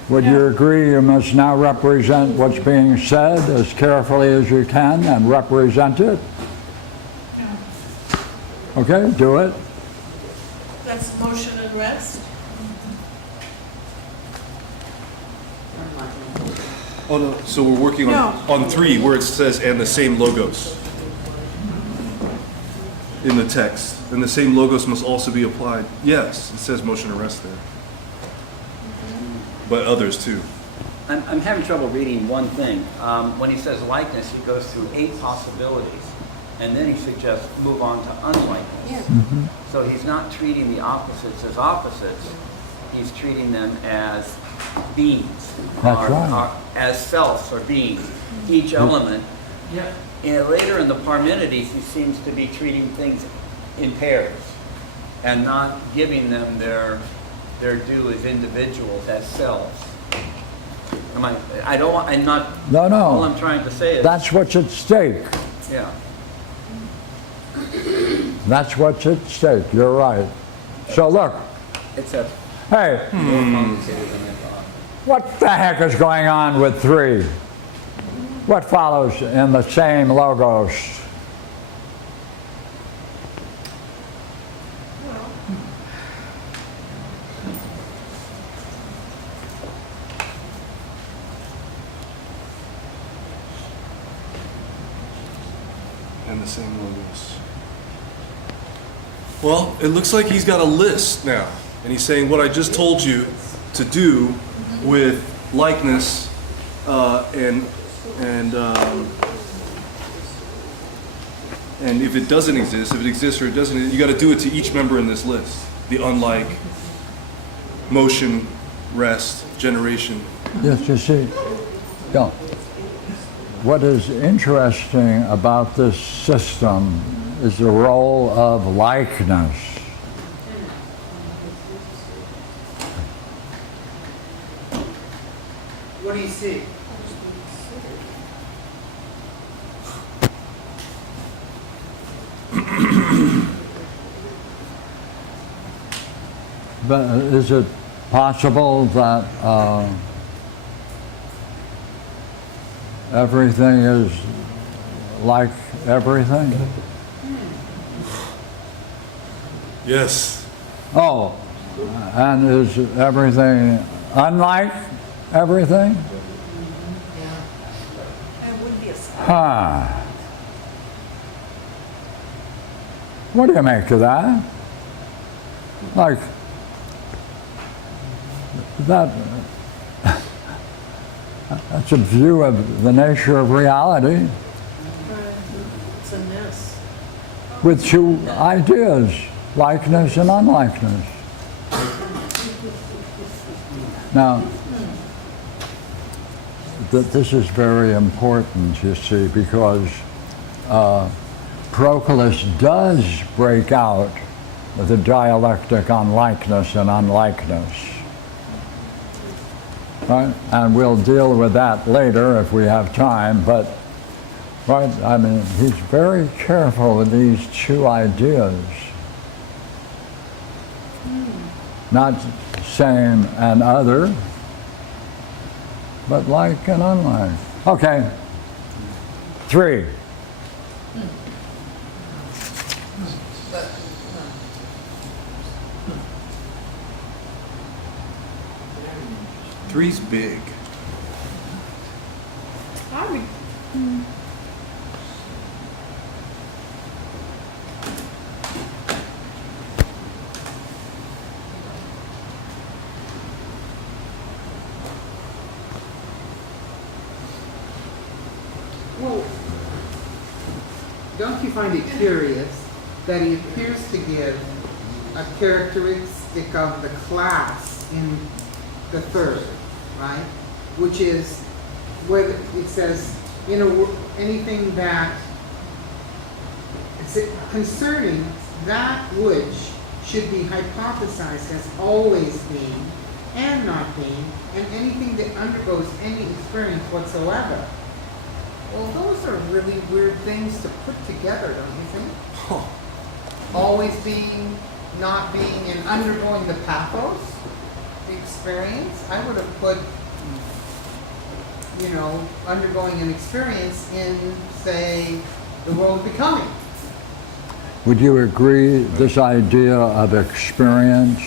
would you agree you must now represent what's being said as carefully as you can and represent it? Okay, do it. That's motion and rest? Oh, no, so we're working on 3 where it says and the same logos in the text. And the same logos must also be applied. Yes, it says motion and rest there. But others too. I'm having trouble reading one thing. When he says likeness, he goes through 8 possibilities, and then he suggests move on to unlikeness. Yeah. So he's not treating the opposites as opposites. He's treating them as beings, That's right. as selves or beings. Each element. Yeah. And later in the Parmenides, he seems to be treating things in pairs and not giving them their due as individuals, as selves. I'm not. No, no. All I'm trying to say is. That's what's at stake. Yeah. That's what's at stake. You're right. So look, It's a hey, more complicated than I thought. what the heck is going on with 3? What follows in the same logos? And the same logos. Well, it looks like he's got a list now. And he's saying what I just told you to do with likeness and if it doesn't exist, if it exists or it doesn't, you got to do it to each member in this list. The unlike, motion, rest, generation. Yes, you see, yeah. What is interesting about this system is the role of likeness. What do you see? But is it possible that everything is like everything? Yes. Oh, and is everything unlike everything? It would be a Huh. What do you make of that? Like, that's a view of the nature of reality It's a mess. with 2 ideas, likeness and unlikeness. Now, this is very important, you see, because Proclus does break out the dialectic on likeness and unlikeness. Right? And we'll deal with that later if we have time, but right, I mean, he's very careful with these 2 ideas. Not same and other, but like and unlike. Okay. 3. Three's big. I would, Well, don't you find it curious that he appears to give a characteristic of the class in the third, right? Which is where it says anything that concerning that which should be hypothesized as always being and not being, and anything that undergoes any experience whatsoever. Well, those are really weird things to put together, don't you think? Always being, not being, and undergoing the pathos, the experience. I would have put, undergoing an experience in, say, the world becoming. Would you agree this idea of experience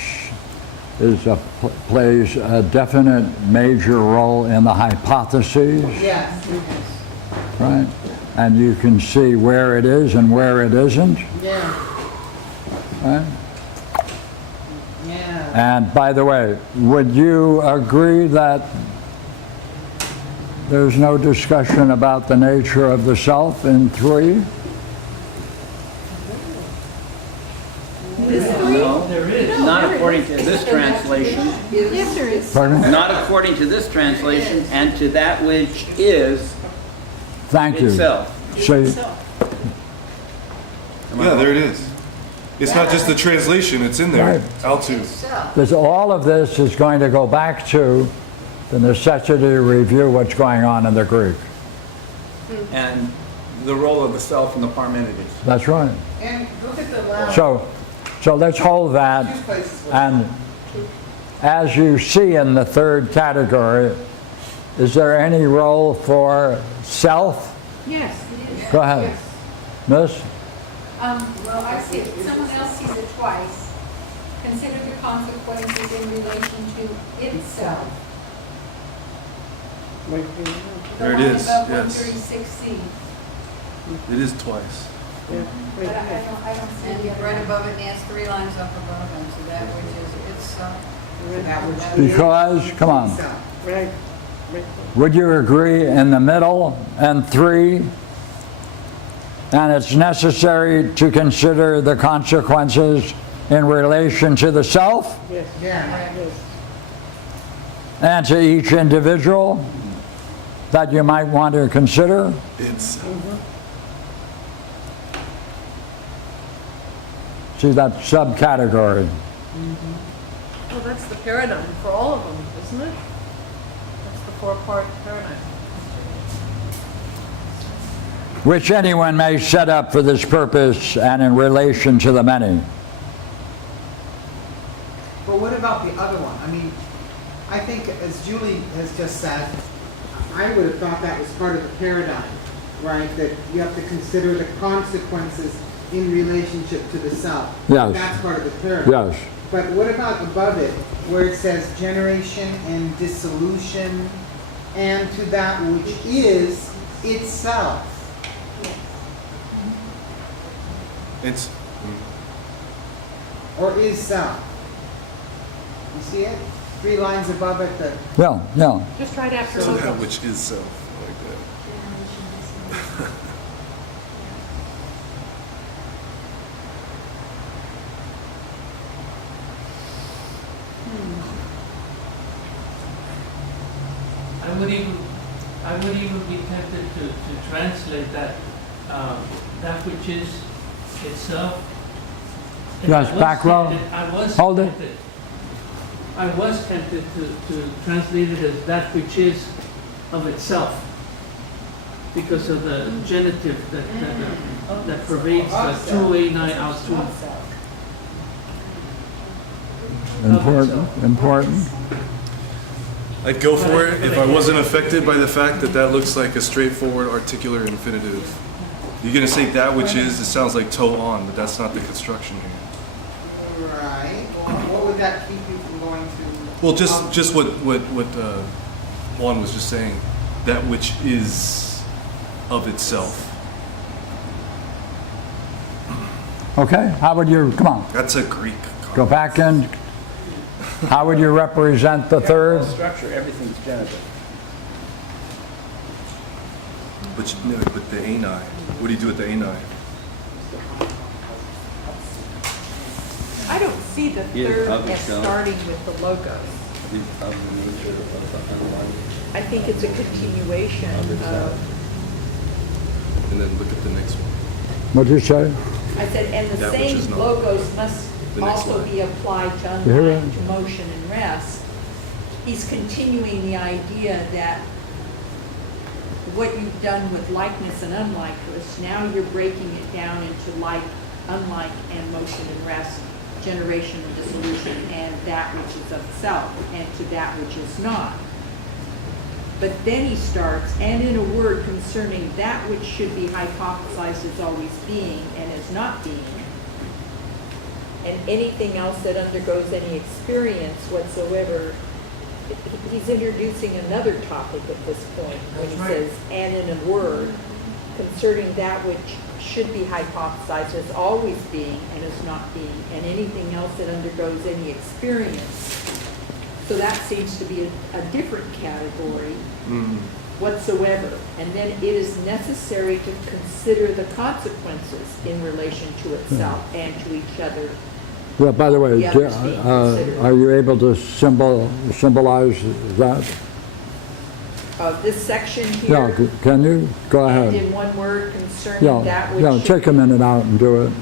plays a definite major role in the hypotheses? Yes. Right? And you can see where it is and where it isn't? Yeah. Right? Yeah. And by the way, would you agree that there's no discussion about the nature of the self in 3? No, There is. not according to this translation. Yes, there is. Pardon me? Not according to this translation, and to that which is Thank you. itself. See, Yeah, there it is. It's not just the translation, it's in there. Right. Altu. there's, all of this is going to go back to the necessity to review what's going on in the Greek. And the role of the self in the Parmenides. That's right. And look at the last So let's hold that. two places. And as you see in the third category, is there any role for self? Yes, it is. Go ahead. Miss? Well, I see it, someone else sees it twice. Consider the consequences in relation to itself. There it is, The one yes. above 136C. It is twice. But I don't see And the other right one. above it, and 3 lines up above, and to that which is itself. That which Because, come on, Right. would you agree in the middle and 3? And it's necessary to consider the consequences in relation to the self Yes. Yeah. Yes. and to each individual that you might want to consider? It's. See that subcategory. Well, that's the paradigm for all of them, isn't it? That's the 4-part paradigm. Which anyone may set up for this purpose and in relation to the many. But what about the other one? I mean, I think as Julie has just said, I would have thought that was part of the paradigm, right? That you have to consider the consequences in relationship to the self. Yes. That's part of the paradigm. Yes. But what about above it, where it says generation and dissolution, and to that which is itself? It's. Or is self? You see it? 3 lines above it, the Yeah. Just right after So logos. that which is self. I like that. I would even be tempted to translate that, that which is itself. And Yes, I was back row. tempted- I was Hold it. tempted- I was tempted to translate it as that which is of itself, because of the genitive that pervades the 2A9 out 2. Important. I'd go for it if I wasn't affected by the fact that that looks like a straightforward articular infinitive. You're gonna say that which is, it sounds like toe on, but that's not the construction here. right. What would that keep you from going to? Well, just what Juan was just saying, that which is of itself. Okay, how would you, come on, That's a Greek. go back in. How would you represent the third? Structure, everything's genitive. But the ani, what do you do with the ani? I don't see the Is third of as itself. starting with the logos. I think it's a continuation of and then look at the next one. What'd you say? I said, and the That which is same not. logos must The next also line. be applied to You hear unwind, that? to motion and rest. He's continuing the idea that what you've done with likeness and unlikeness, now you're breaking it down into like, unlike, and motion and rest, generation and dissolution, and that which is of self, and to that which is not. But then he starts, and in a word concerning that which should be hypothesized as always being and as not being, and anything else that undergoes any experience whatsoever. He's introducing another topic at this point when he says, and in a word concerning that which should be hypothesized as always being and as not being, and anything else that undergoes any experience. So that seems to be a different category whatsoever. And then it is necessary to consider the consequences in relation to itself and to each other. Well, by the way, The others being considered. are you able to symbolize that? This section Yeah, here, can you? Go and ahead. in one word concerning Yeah, that which yeah, should take a minute out and do it.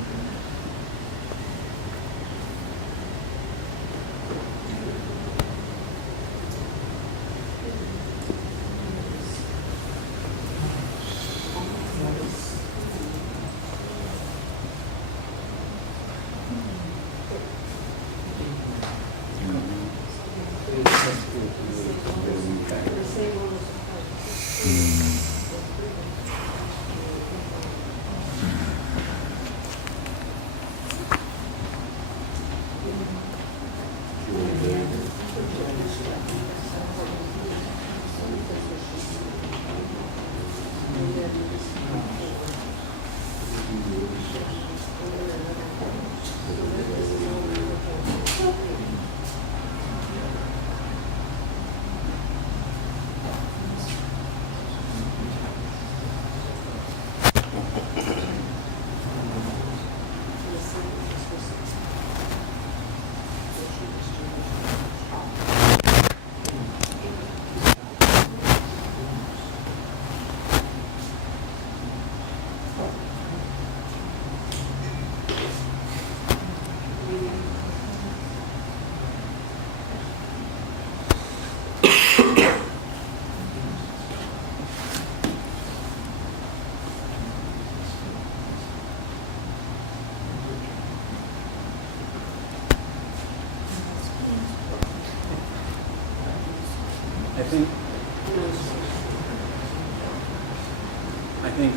I think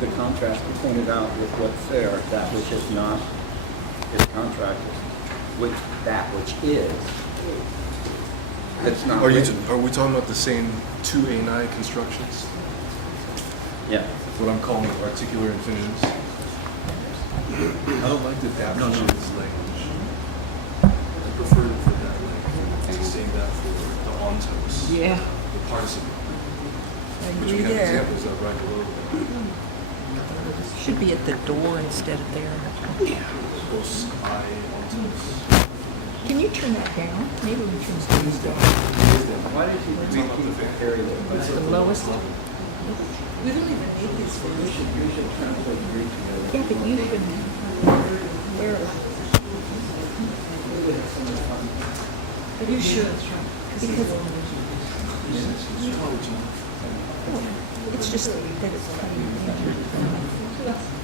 the contrast you pointed out with what's there, that which is not, is contrasted with that which is. It's not. Are written. we talking about the same two ani constructions? Yeah. What I'm calling articular infinitives? I don't like the Davis's language. I prefer it for that language. To say that for the ontos. Yeah. The participle. I Which we agree have there. examples of right below there. Should be at the door instead of there. Os I ontos. Can you turn that down? Maybe we can turn it down. Why did you carry It's the lowest. We don't even need these for We should translate Greek together. Yeah, but you can, where, Are you sure? because it's just that it's funny.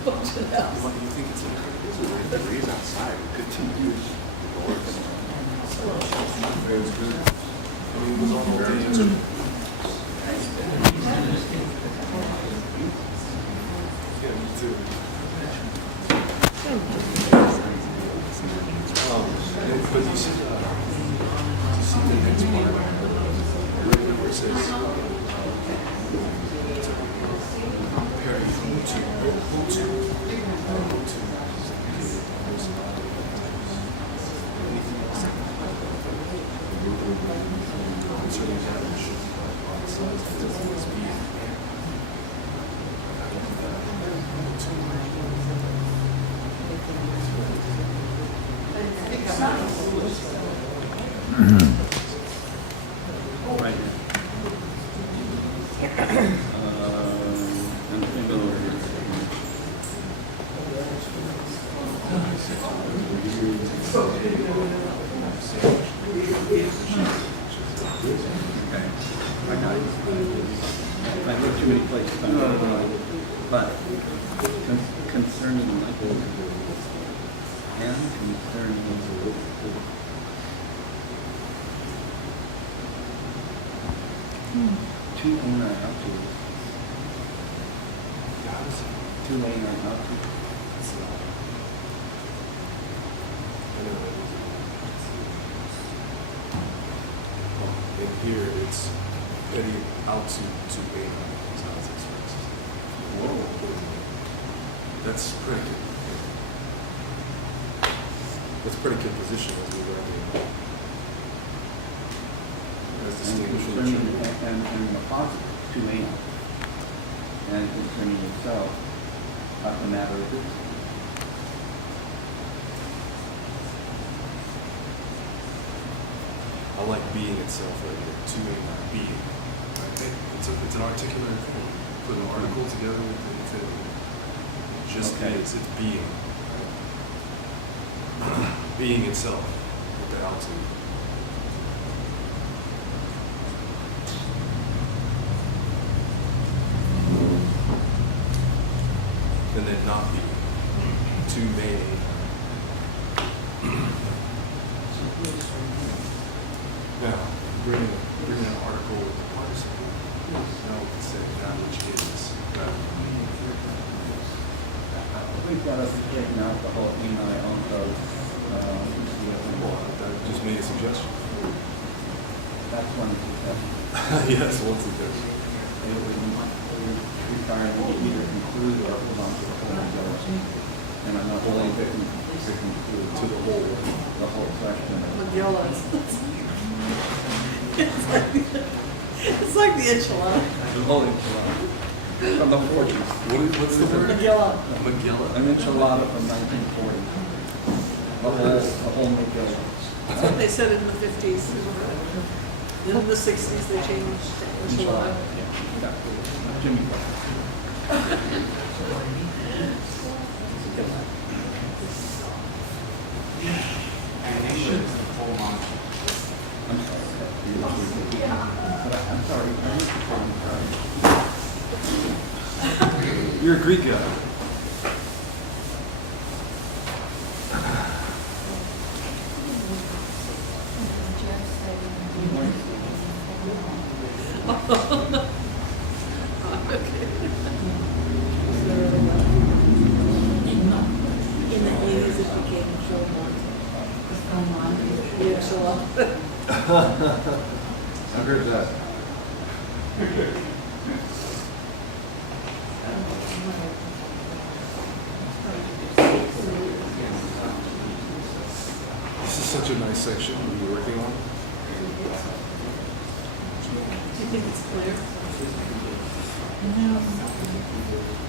What do you think it's like? It's 9 degrees outside. It continues. Very good. I mean, it was all day yesterday. Yeah, me too. But you see the next part where it says, Perry, concerning that which should always be. Right. And single I got it. I looked too many places, but concerning like and concerning two in or out to two in or out to. In here, it's heading out to A. Is how it's expressed. Whoa. That's predicate. That's predicate position as we write it. As distinguished from the trivial. And the positive to me, and concerning yourself, the matter of this. I like being itself right here. To A, not being. Right? It's an articular thing. Put an article together with the infinitive. Just Okay. is. It's being. Being itself with the altitude. And then not being. To may. Now, bring an article with the participle. Now we can say that which is. We've got to straighten out the whole email on those. Well, that just made a suggestion. That's one suggestion. Yes, one suggestion. It would require you to either conclude or hold on to the whole majority. And I'm not willing to conclude To the whole. the whole section. Magillas. It's like the enchilada. The whole enchilada. From the 40s. What's the word? Magilla. Magilla. An enchilada from 1940. The whole Magilla. That's what they said in the 50s. Then in the 60s they changed to enchilada. Yeah. Jimmy. I'm sorry. You're a Greek guy. In the 80s it became enchilada. I heard that. This is such a nice section to be working on. Do you think it's clear?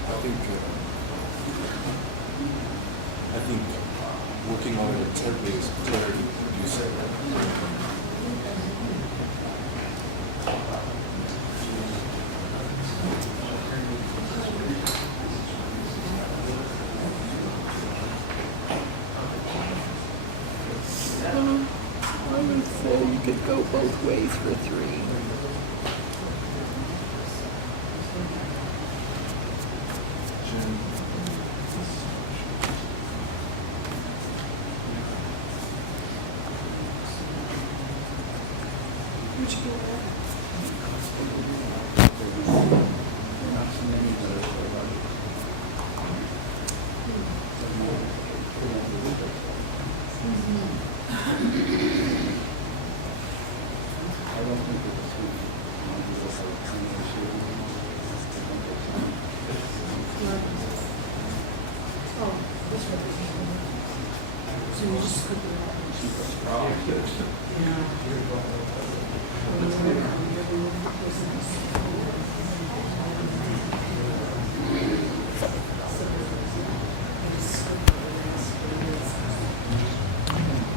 I think working on it intently is clarity, you said. I would say you could go both ways for 3.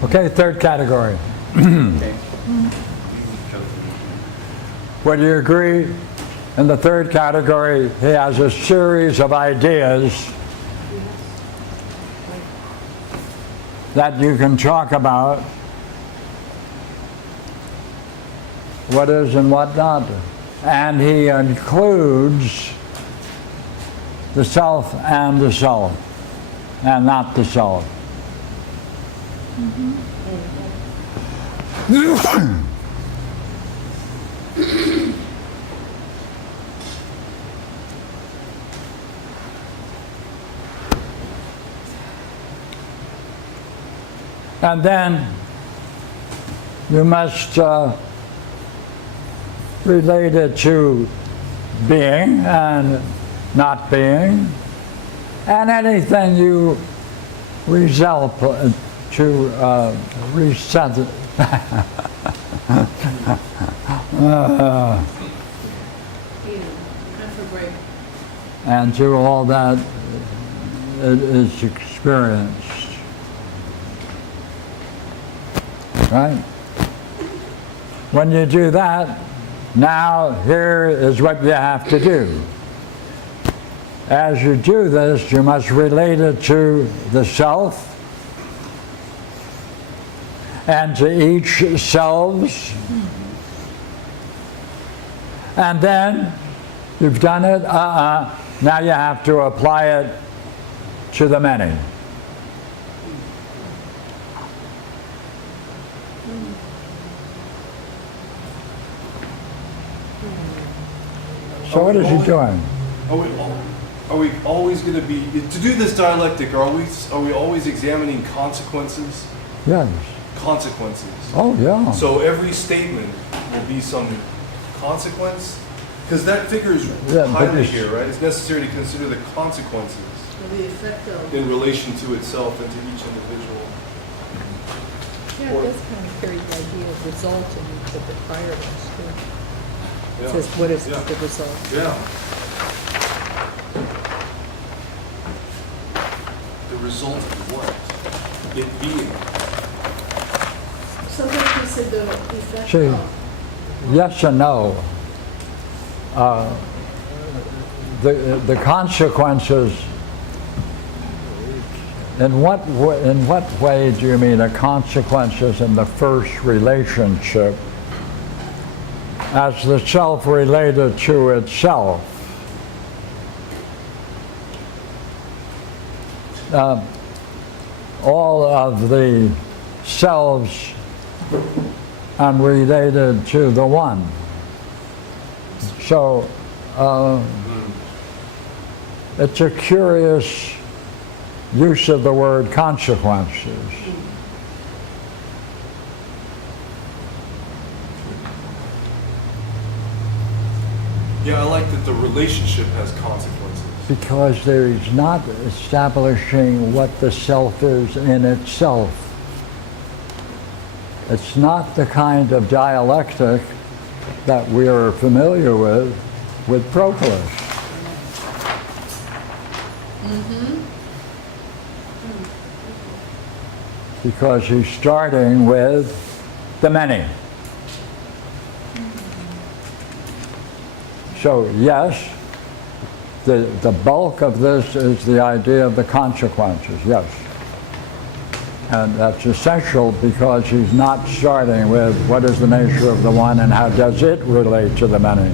Okay, third category. Would you agree? In the third category, he has a series of ideas that you can talk about what is and what not. And he includes the self and the self, and not the self. And then you must relate it to being and not being, and anything you resolve to reset it. And to all that it is experienced. Right? When you do that, now here is what you have to do. As you do this, you must relate it to the self and to each selves. And then you've done it, now you have to apply it to the many. So what is he doing? Are we always going to be, to do this dialectic, are we always examining consequences? Yes. Consequences. Oh, yeah. So every statement will be some consequence? Because that figure is Yeah, but highlighted it's- here, right? It's necessary to consider the consequences The effect of. in relation to itself and to each individual. Yeah, it does kind of carry the idea of result in the prior ones too. It Yeah. says, what is Yeah. the result? Yeah. The result of what? It being. Sometimes we said the effect See, of. yes and no. The consequences. In what way do you mean the consequences in the first relationship as the self related to itself? All of the selves unrelated to the one. So it's a curious use of the word consequences. Yeah, I like that the relationship has consequences. Because there is not establishing what the self is in itself. It's not the kind of dialectic that we are familiar with Proclus. Because he's starting with the many. So yes, the bulk of this is the idea of the consequences, yes. And that's essential because he's not starting with what is the nature of the one and how does it relate to the many.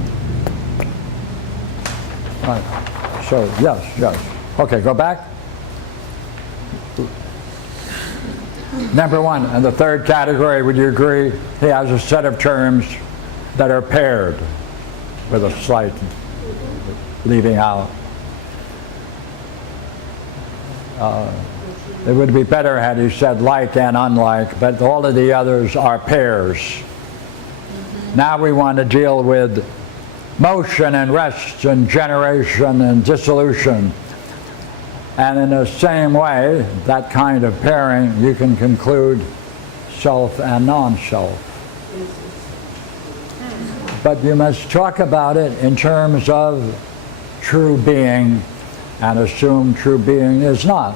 Right. So yes, yes. Okay, go back. Number one, and the third category, would you agree, he has a set of terms that are paired with a slight leaving out. It would be better had he said like and unlike, but all of the others are pairs. Now we want to deal with motion and rest and generation and dissolution. And in the same way, that kind of pairing, you can conclude self and non-self. But you must talk about it in terms of true being and assume true being is not.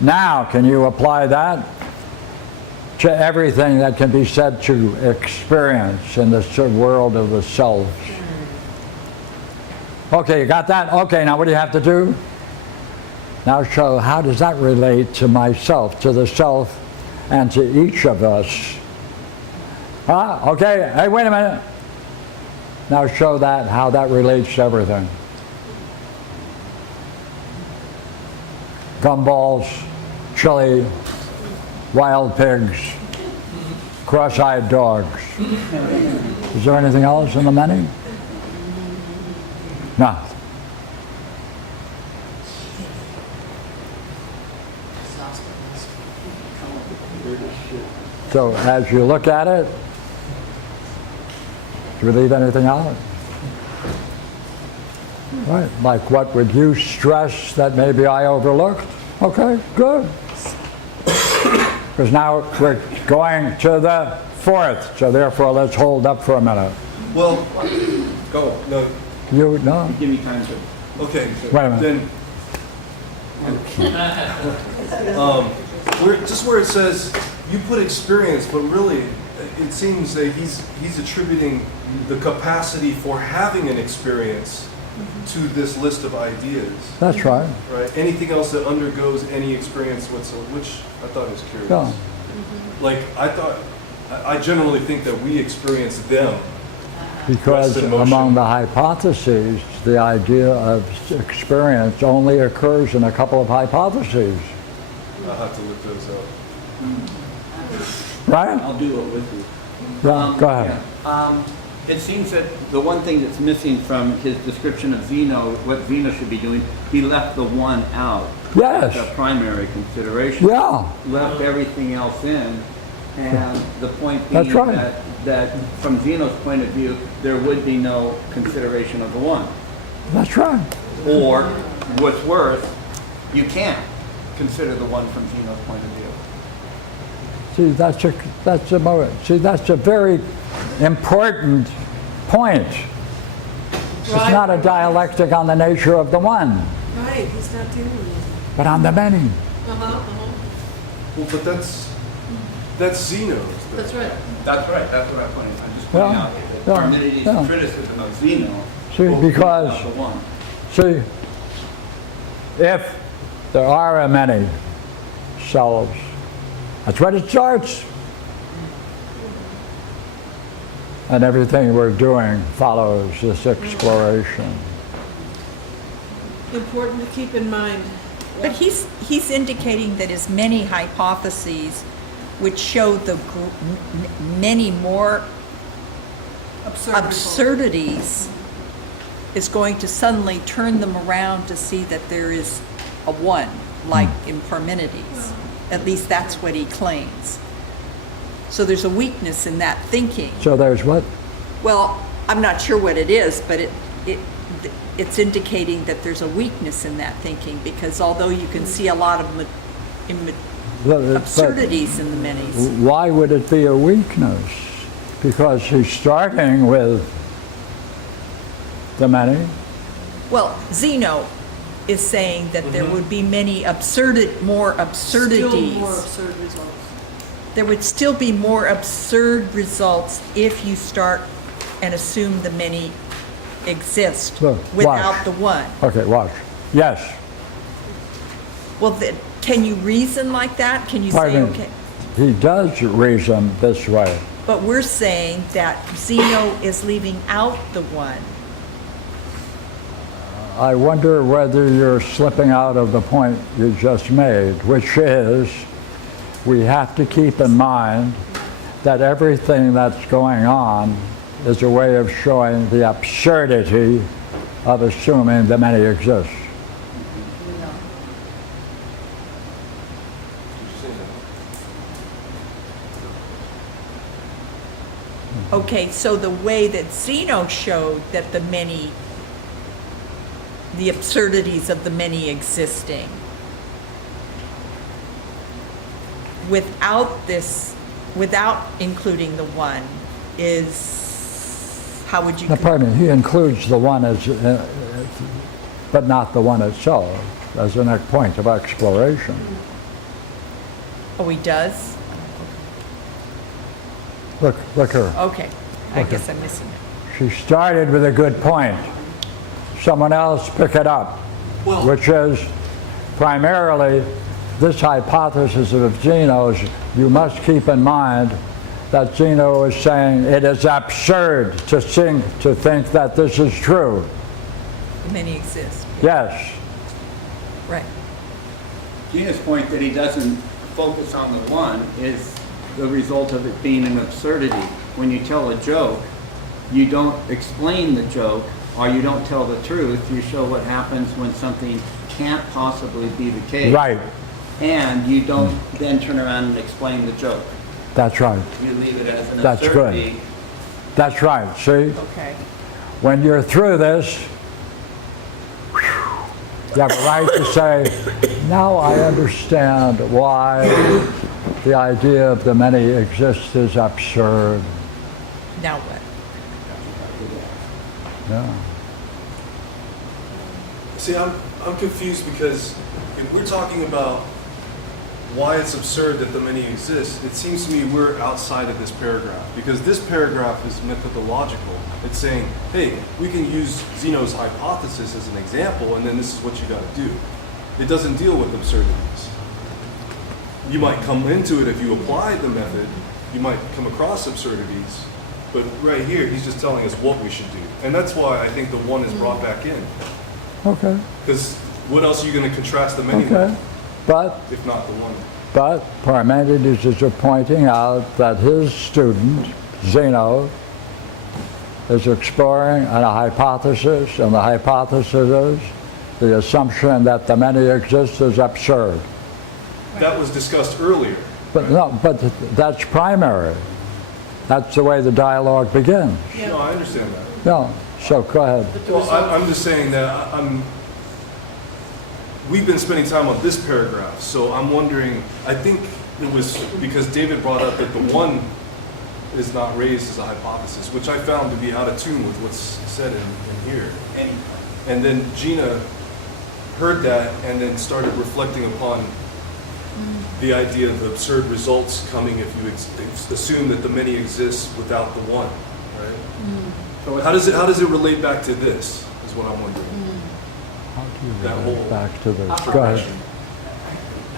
Now, can you apply that to everything that can be said to experience in the world of the self? Okay, you got that? Okay, now what do you have to do? Now show how does that relate to myself, to the self, and to each of us. Okay, hey, wait a minute. Now show that, how that relates to everything. Gumballs, chili, wild pigs, cross-eyed dogs. Is there anything else in the many? No. So as you look at it, do we leave anything out? Right, like what would you stress that maybe I overlooked? Okay, good. Because now we're going to the fourth, so therefore let's hold up for a minute. Well, go. No. You, no? Give me time to. Okay. Wait a minute. Then, where it says you put experience, but really it seems that he's attributing the capacity for having an experience to this list of ideas. That's right. Right. Anything else that undergoes any experience whatsoever, which I thought was curious. Yeah. Like I generally think that we experience them. Because Rest in motion. among the hypotheses, the idea of experience only occurs in a couple of hypotheses. I'll have to look those up. Right? I'll do it with you. Yeah, go ahead. Yeah. It seems that the one thing that's missing from his description of Zeno, what Zeno should be doing, he left the one out. Yes. The primary consideration. Yeah. Left everything else in. And the point being That's right. that from Zeno's point of view, there would be no consideration of the one. That's right. Or, what's worse, you can't consider the one from Zeno's point of view. See, that's a very important point. It's not a dialectic on the nature of the one, Right, he's not dealing with it. but on the many. Well, but that's Zeno's. though. That's right. That's right, that's what I'm pointing out. I'm just pointing Yeah, out that yeah, Parmenides' yeah. criticism of Zeno See, will because- out the one. See, if there are a many selves, that's what it starts. And everything we're doing follows this exploration. Important to keep in mind. But he's indicating that as many hypotheses which show the many more absurdities is going to suddenly turn them around to see that there is a one, like in Parmenides. At least that's what he claims. So there's a weakness in that thinking. So there's what? Well, I'm not sure what it is, but it's indicating that there's a weakness in that thinking, because although you can see a lot of absurdities in the many's. Why would it be a weakness? Because he's starting with the many. Well, Zeno is saying that there would be many more absurdities. Still more absurd results. There would still be more absurd results if you start and assume the many exist Look, without watch. the one. Okay, watch. Yes. Well, can you reason like that? Can you say, Pardon me. okay? He does reason this way. But we're saying that Zeno is leaving out the one. I wonder whether you're slipping out of the point you just made, which is we have to keep in mind that everything that's going on is a way of showing the absurdity of assuming the many exist. Okay, so the way that Zeno showed that the absurdities of the many existing, without including the one, is, how would you? Now, pardon me, he includes the one as, but not the one itself, as a point of exploration. Oh, he does? Look her. Okay, I Okay. guess I'm missing it. She started with a good point. Someone else pick it up, Well, which is primarily, this hypothesis of Zeno's, you must keep in mind that Zeno is saying it is absurd to think that this is true. Many exist. Yes. Right. Gina's point that he doesn't focus on the one is the result of it being an absurdity. When you tell a joke, you don't explain the joke, or you don't tell the truth. You show what happens when something can't possibly be the case. Right. And you don't then turn around and explain the joke. That's right. You leave it as an That's absurdity. good. That's right. See? Okay. When you're through this, you have a right to say, now I understand why the idea of the many exists is absurd. Now what? Yeah. See, I'm confused because if we're talking about why it's absurd that the many exist, it seems to me we're outside of this paragraph, because this paragraph is methodological. It's saying, hey, we can use Zeno's hypothesis as an example, and then this is what you got to do. It doesn't deal with absurdities. You might come into it if you apply the method, you might come across absurdities, but right here, he's just telling us what we should do. And that's why I think the one is brought back in. Okay. Because what else are you going to contrast the many Okay. with, But if not the one? But Parmenides is pointing out that his student, Zeno, is exploring a hypothesis, and the hypothesis is the assumption that the many exist is absurd. That was discussed earlier. But no, but that's primary. That's the way the dialogue begins. No, I understand that. No, so go ahead. Well, I'm just saying that we've been spending time on this paragraph, so I'm wondering, I think it was because David brought up that the one is not raised as a hypothesis, which I found to be out of tune with what's said in here. And then Gina heard that and then started reflecting upon the idea of the absurd results coming if you assume that the many exists without the one, right? So how does it relate back to this, is what I'm wondering. How do you That relate whole back to the? Go ahead.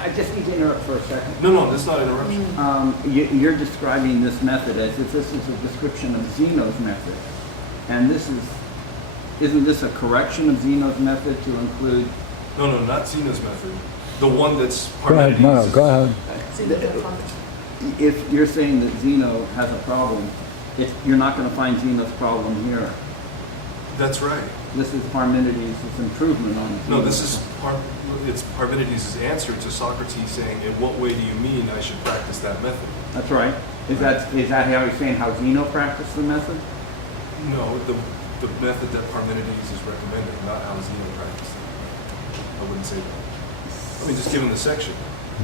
I just need to interrupt for a second. No, that's not interruption. You're describing this method as if this is a description of Zeno's method. And isn't this a correction of Zeno's method to include? No, not Zeno's method. The one that's Go ahead, Parmenides. no, go ahead. If you're saying that Zeno has a problem, you're not going to find Zeno's problem here. That's right. This is Parmenides' improvement on Zeno. No, this is it's Parmenides' answer to Socrates saying, in what way do you mean I should practice that method? That's right. Is that how you're saying how Zeno practiced the method? No, the method that Parmenides is recommending, not how Zeno practiced it. I wouldn't say that. I mean, just given the section.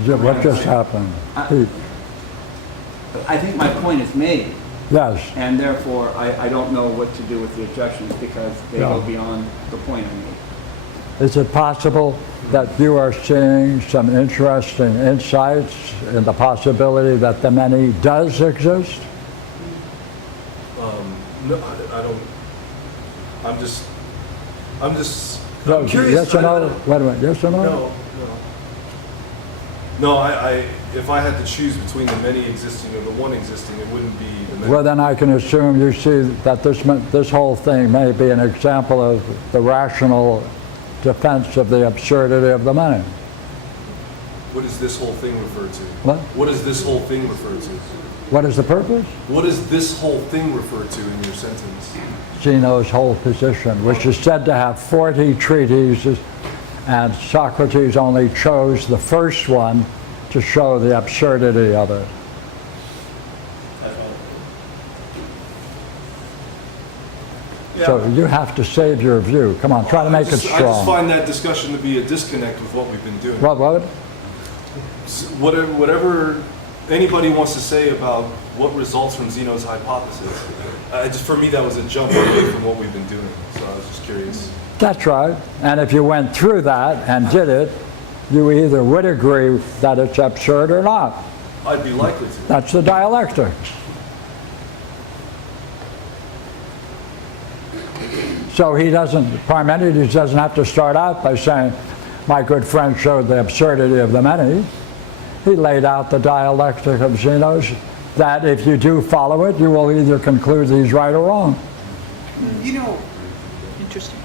What just happened? Pete? I think my point is made, Yes. and therefore I don't know what to do with the objections because they Yeah. go beyond the point I made. Is it possible that you are seeing some interesting insights in the possibility that the many does exist? No, I don't. I'm just. No, I'm curious. yes or no? Wait a minute, yes or no? No, if I had to choose between the many existing or the one existing, it wouldn't be the many. Well, then I can assume you see that this whole thing may be an example of the rational defense of the absurdity of the many. What does this whole thing refer to? What? What does this whole thing refer to? What is the purpose? What does this whole thing refer to in your sentence? Zeno's whole position, which is said to have 40 treatises, and Socrates only chose the first one to show the absurdity of it. So you have to save your view. Come on, try to make it I just strong. find that discussion to be a disconnect with what we've been doing. What? Whatever anybody wants to say about what results from Zeno's hypothesis, for me that was a jump away from what we've been doing. So I was just curious. That's right. And if you went through that and did it, you either would agree that it's absurd or not. I'd be likely to. That's the dialectic. So Parmenides doesn't have to start out by saying, my good friend showed the absurdity of the many, he laid out the dialectic of Zeno's, that if you do follow it, you will either conclude he's right or wrong. You know, Interesting.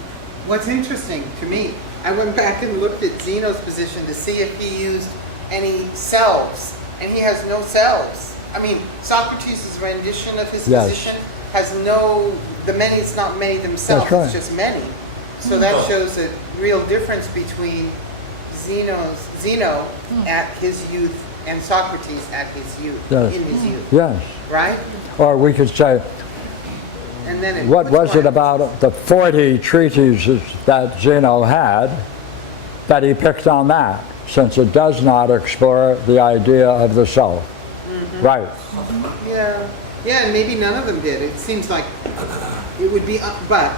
what's interesting to me, I went back and looked at Zeno's position to see if he used any selves, and he has no selves. I mean, Socrates' rendition of his Yes. position has no, the many, it's not many themselves, That's right. it's just many. So that shows a real difference between Zeno at his youth and Socrates at his youth, Yes. in his youth, Yes. right? Or we could say, And then it, what which was it one? about the 40 treatises that Zeno had that he picked on that, since it does not explore the idea of the self? Right. Yeah, yeah, and maybe none of them did. It seems like it would be, but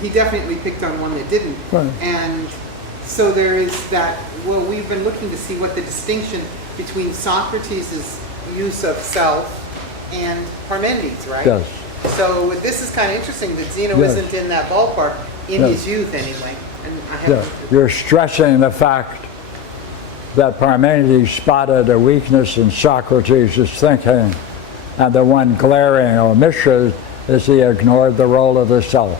he definitely picked on one that didn't. Right. And so there is that, well, we've been looking to see what the distinction between Socrates' use of self and Parmenides, right? Yes. So this is kind of interesting that Zeno Yes. isn't in that ballpark in Yes. his youth anyway. And I Yeah. haven't, You're stressing the fact that Parmenides spotted a weakness in Socrates' thinking, and the one glaring omission is he ignored the role of the self.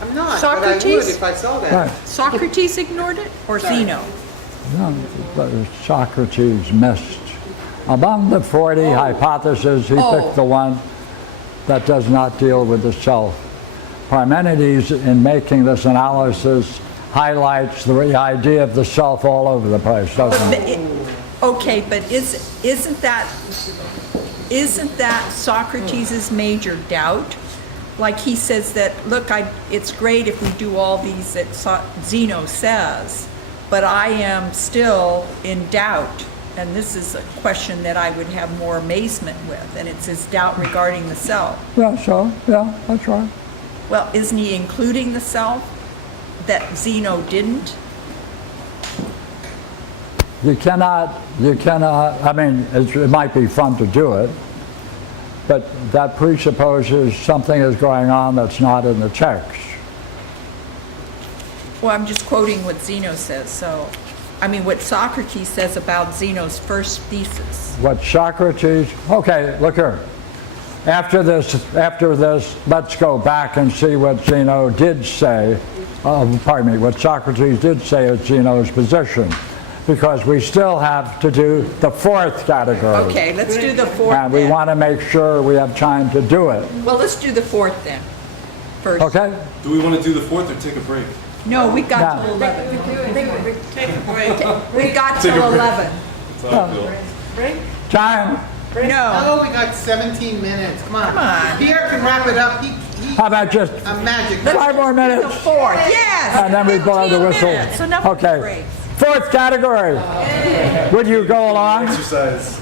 I'm not, but I would Socrates? if I saw that. Right. Socrates ignored it, or Zeno? No, but Socrates missed. Among the 40 hypotheses, he picked the one that does not deal with the self. Parmenides, in making this analysis, highlights the idea of the self all over the place, doesn't it? Okay, but isn't that Socrates' major doubt? Like he says that, look, it's great if we do all these that Zeno says, but I am still in doubt. And this is a question that I would have more amazement with, and it's his doubt regarding the self. Yeah, so, yeah, that's right. Well, isn't he including the self that Zeno didn't? You cannot, I mean, it might be fun to do it, but that presupposes something is going on that's not in the text. Well, I'm just quoting what Zeno says, so, I mean, what Socrates says about Zeno's first thesis. What Socrates, okay, look here. After this, let's go back and see what Zeno did say, what Socrates did say as Zeno's position, because we still have to do the fourth category. Okay, let's do the fourth And we then. want to make sure we have time to do it, Well, let's do the fourth then, first. okay? Do we want to do the fourth or take a break? No, we got Yeah. till 11. Take a break. We got Take a till break. 11. That's how I feel. Break? Time. No, Oh, we got 17 minutes. Come on. Come on. Pierre can wrap it up. He How about just a magic. 5 more the minutes? fourth, yes. And then we blow the 15 whistle. minutes, enough of the Okay. break. Fourth category. Would you go along? Exercise.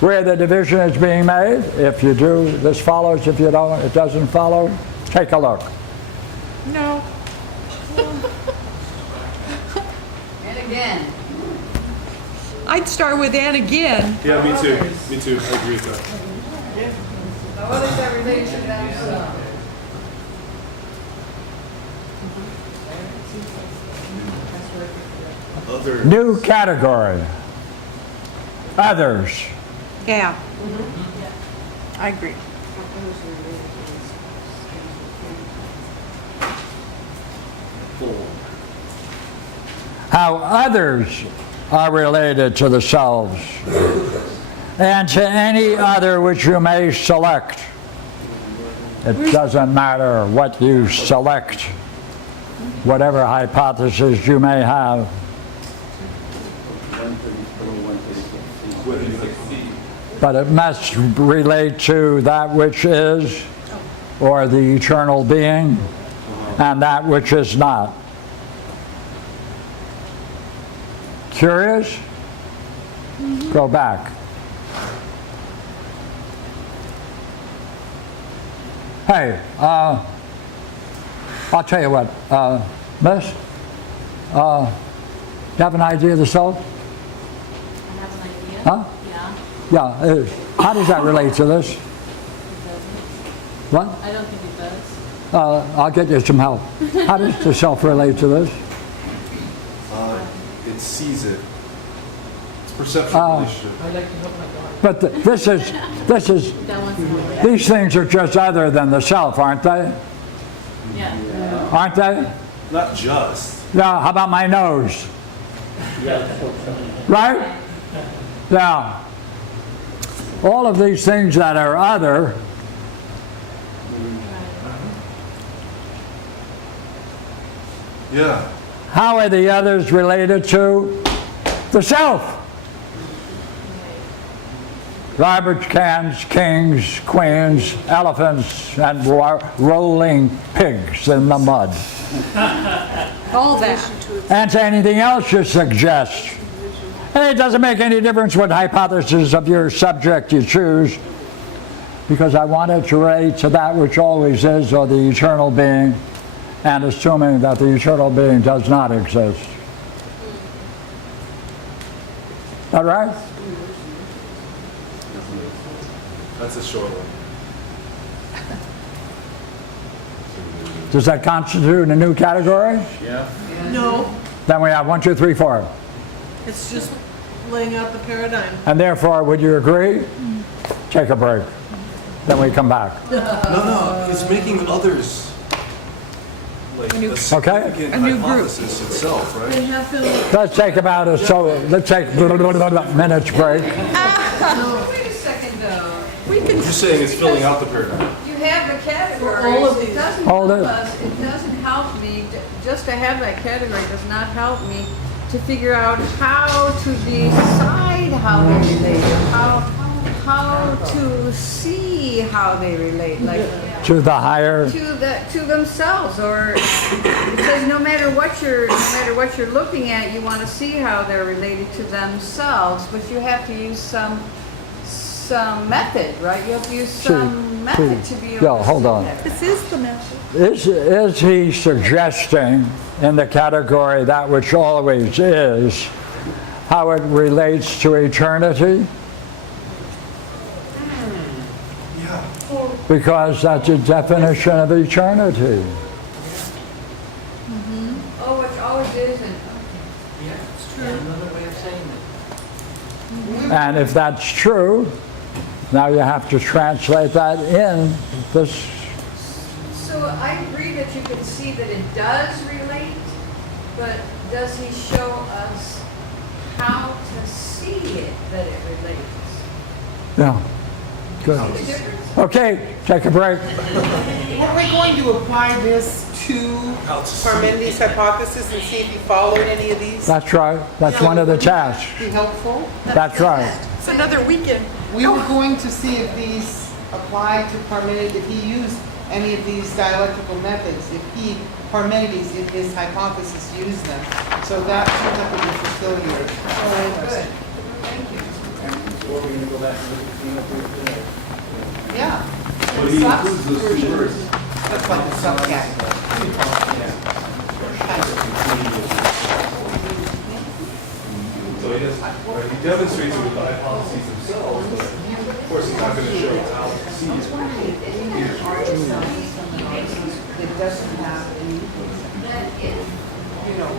Where the division is being made? If you do, this follows. If you don't, it doesn't follow. Take a look. No. And again. I'd start with and again. Yeah, me too. Me too. I agree with that. Now, what is that relation down to? Other. New category. Others. Yeah. I agree. How others are related to the selves and to any other which you may select. It doesn't matter what you select, whatever hypothesis you may have. But it must relate to that which is, or the eternal being, and that which is not. Curious? Go back. Hey, I'll tell you what, Miss, you have an idea of the soul? I have an idea. Huh? Yeah. Yeah, how does that relate to this? What? I don't think it does. I'll get you some help. How does the self relate to this? sees it. It's perceptual relationship. But this is, these things are just other than the self, aren't they? Yeah. Aren't they? Not just. Yeah, how about my nose? Right? Yeah. All of these things that are other Yeah. how are the others related to the self? Garbage cans, kings, queens, elephants, and rolling pigs in the mud. All that. And anything else you suggest. Hey, it doesn't make any difference what hypothesis of your subject you choose, because I want it to relate to that which always is, or the eternal being, and assuming that the eternal being does not exist. Is that right? That's a short one. Does that constitute a new category? Yeah. No, Then we have 1, 2, 3, 4. it's just laying out the paradigm. And therefore, would you agree? Take a break. Then we come back. No, it's making others like a significant hypothesis itself, right? They have to, Let's take about a let's take minutes break. Wait a second though. You're saying it's filling out the paradigm. You have the categories. all of these. It doesn't Hold help it. us, it doesn't help me, just to have that category does not help me to figure out how to decide how they relate, how to see how they relate, like To the higher, to themselves, or because no matter what you're looking at, you want to see how they're related to themselves, but you have to use some method, right? You have to use some method to be able yeah, to hold see on. that. this is the method. Is he suggesting in the category that which always is, how it relates to eternity? Yeah. Because that's a definition of eternity. Oh, which always is, and Yeah, it's true. Another way of saying it. And if that's true, now you have to translate that in this. so I agree that you can see that it does relate, but does he show us how to see it that it relates? Yeah. Good. See the difference? Okay, take a break. Were we going to apply this to Parmenides' hypothesis and see if he followed any of these? That's right. That's one of the tasks. Be helpful? That's right. It's another weekend. We were going to see if these applied to Parmenides, if he used any of these dialectical methods, if Parmenides, in his hypothesis, used them. So that turns out to be fulfill your. Good. Thank you. So we're going to go back and look at the Yeah. But he includes those two words. That's like a subcategory. So he demonstrates it with the hypotheses themselves, but of course he's not going to show how to see it. It doesn't have any, That if you know.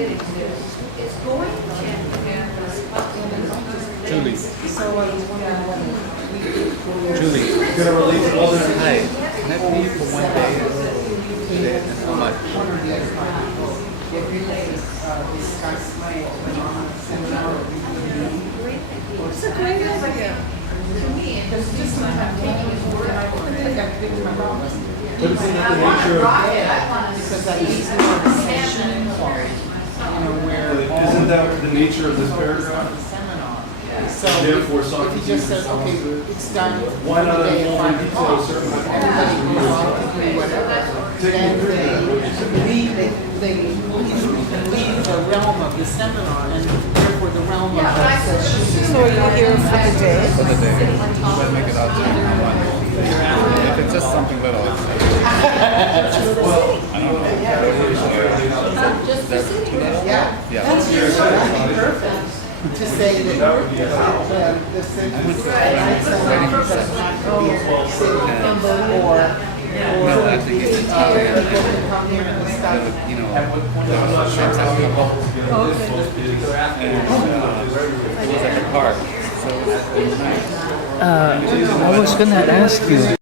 it exists, it's going to have Julie. So I was wondering whether Julie, It's going to relate to other. hey, can I pay you for 1 day today? And how much? one or the other if we discuss seminar or It's a great idea. To me, it's just like I'm taking his word for it. But isn't that the nature of, because that leads to conversation, you know, where. isn't that the nature of this paragraph? Seminar. So Therefore, if he Socrates just says, responds okay, to it. it's done. Why not today at involve in 5 detail o'clock. certain Everybody hypotheses? goes on to do whatever. Then they leave the realm of the seminar and therefore the realm of the. So are you here for the day? For the day. We'll make it out to everyone. If it's just something little, it's I don't know. Yeah. Yeah. That'd be perfect to say that the sentence does not go or No, actually, it's a Come here and stuff. you know, the ships have come up. And it was like a park. So it was nice. I was gonna ask you,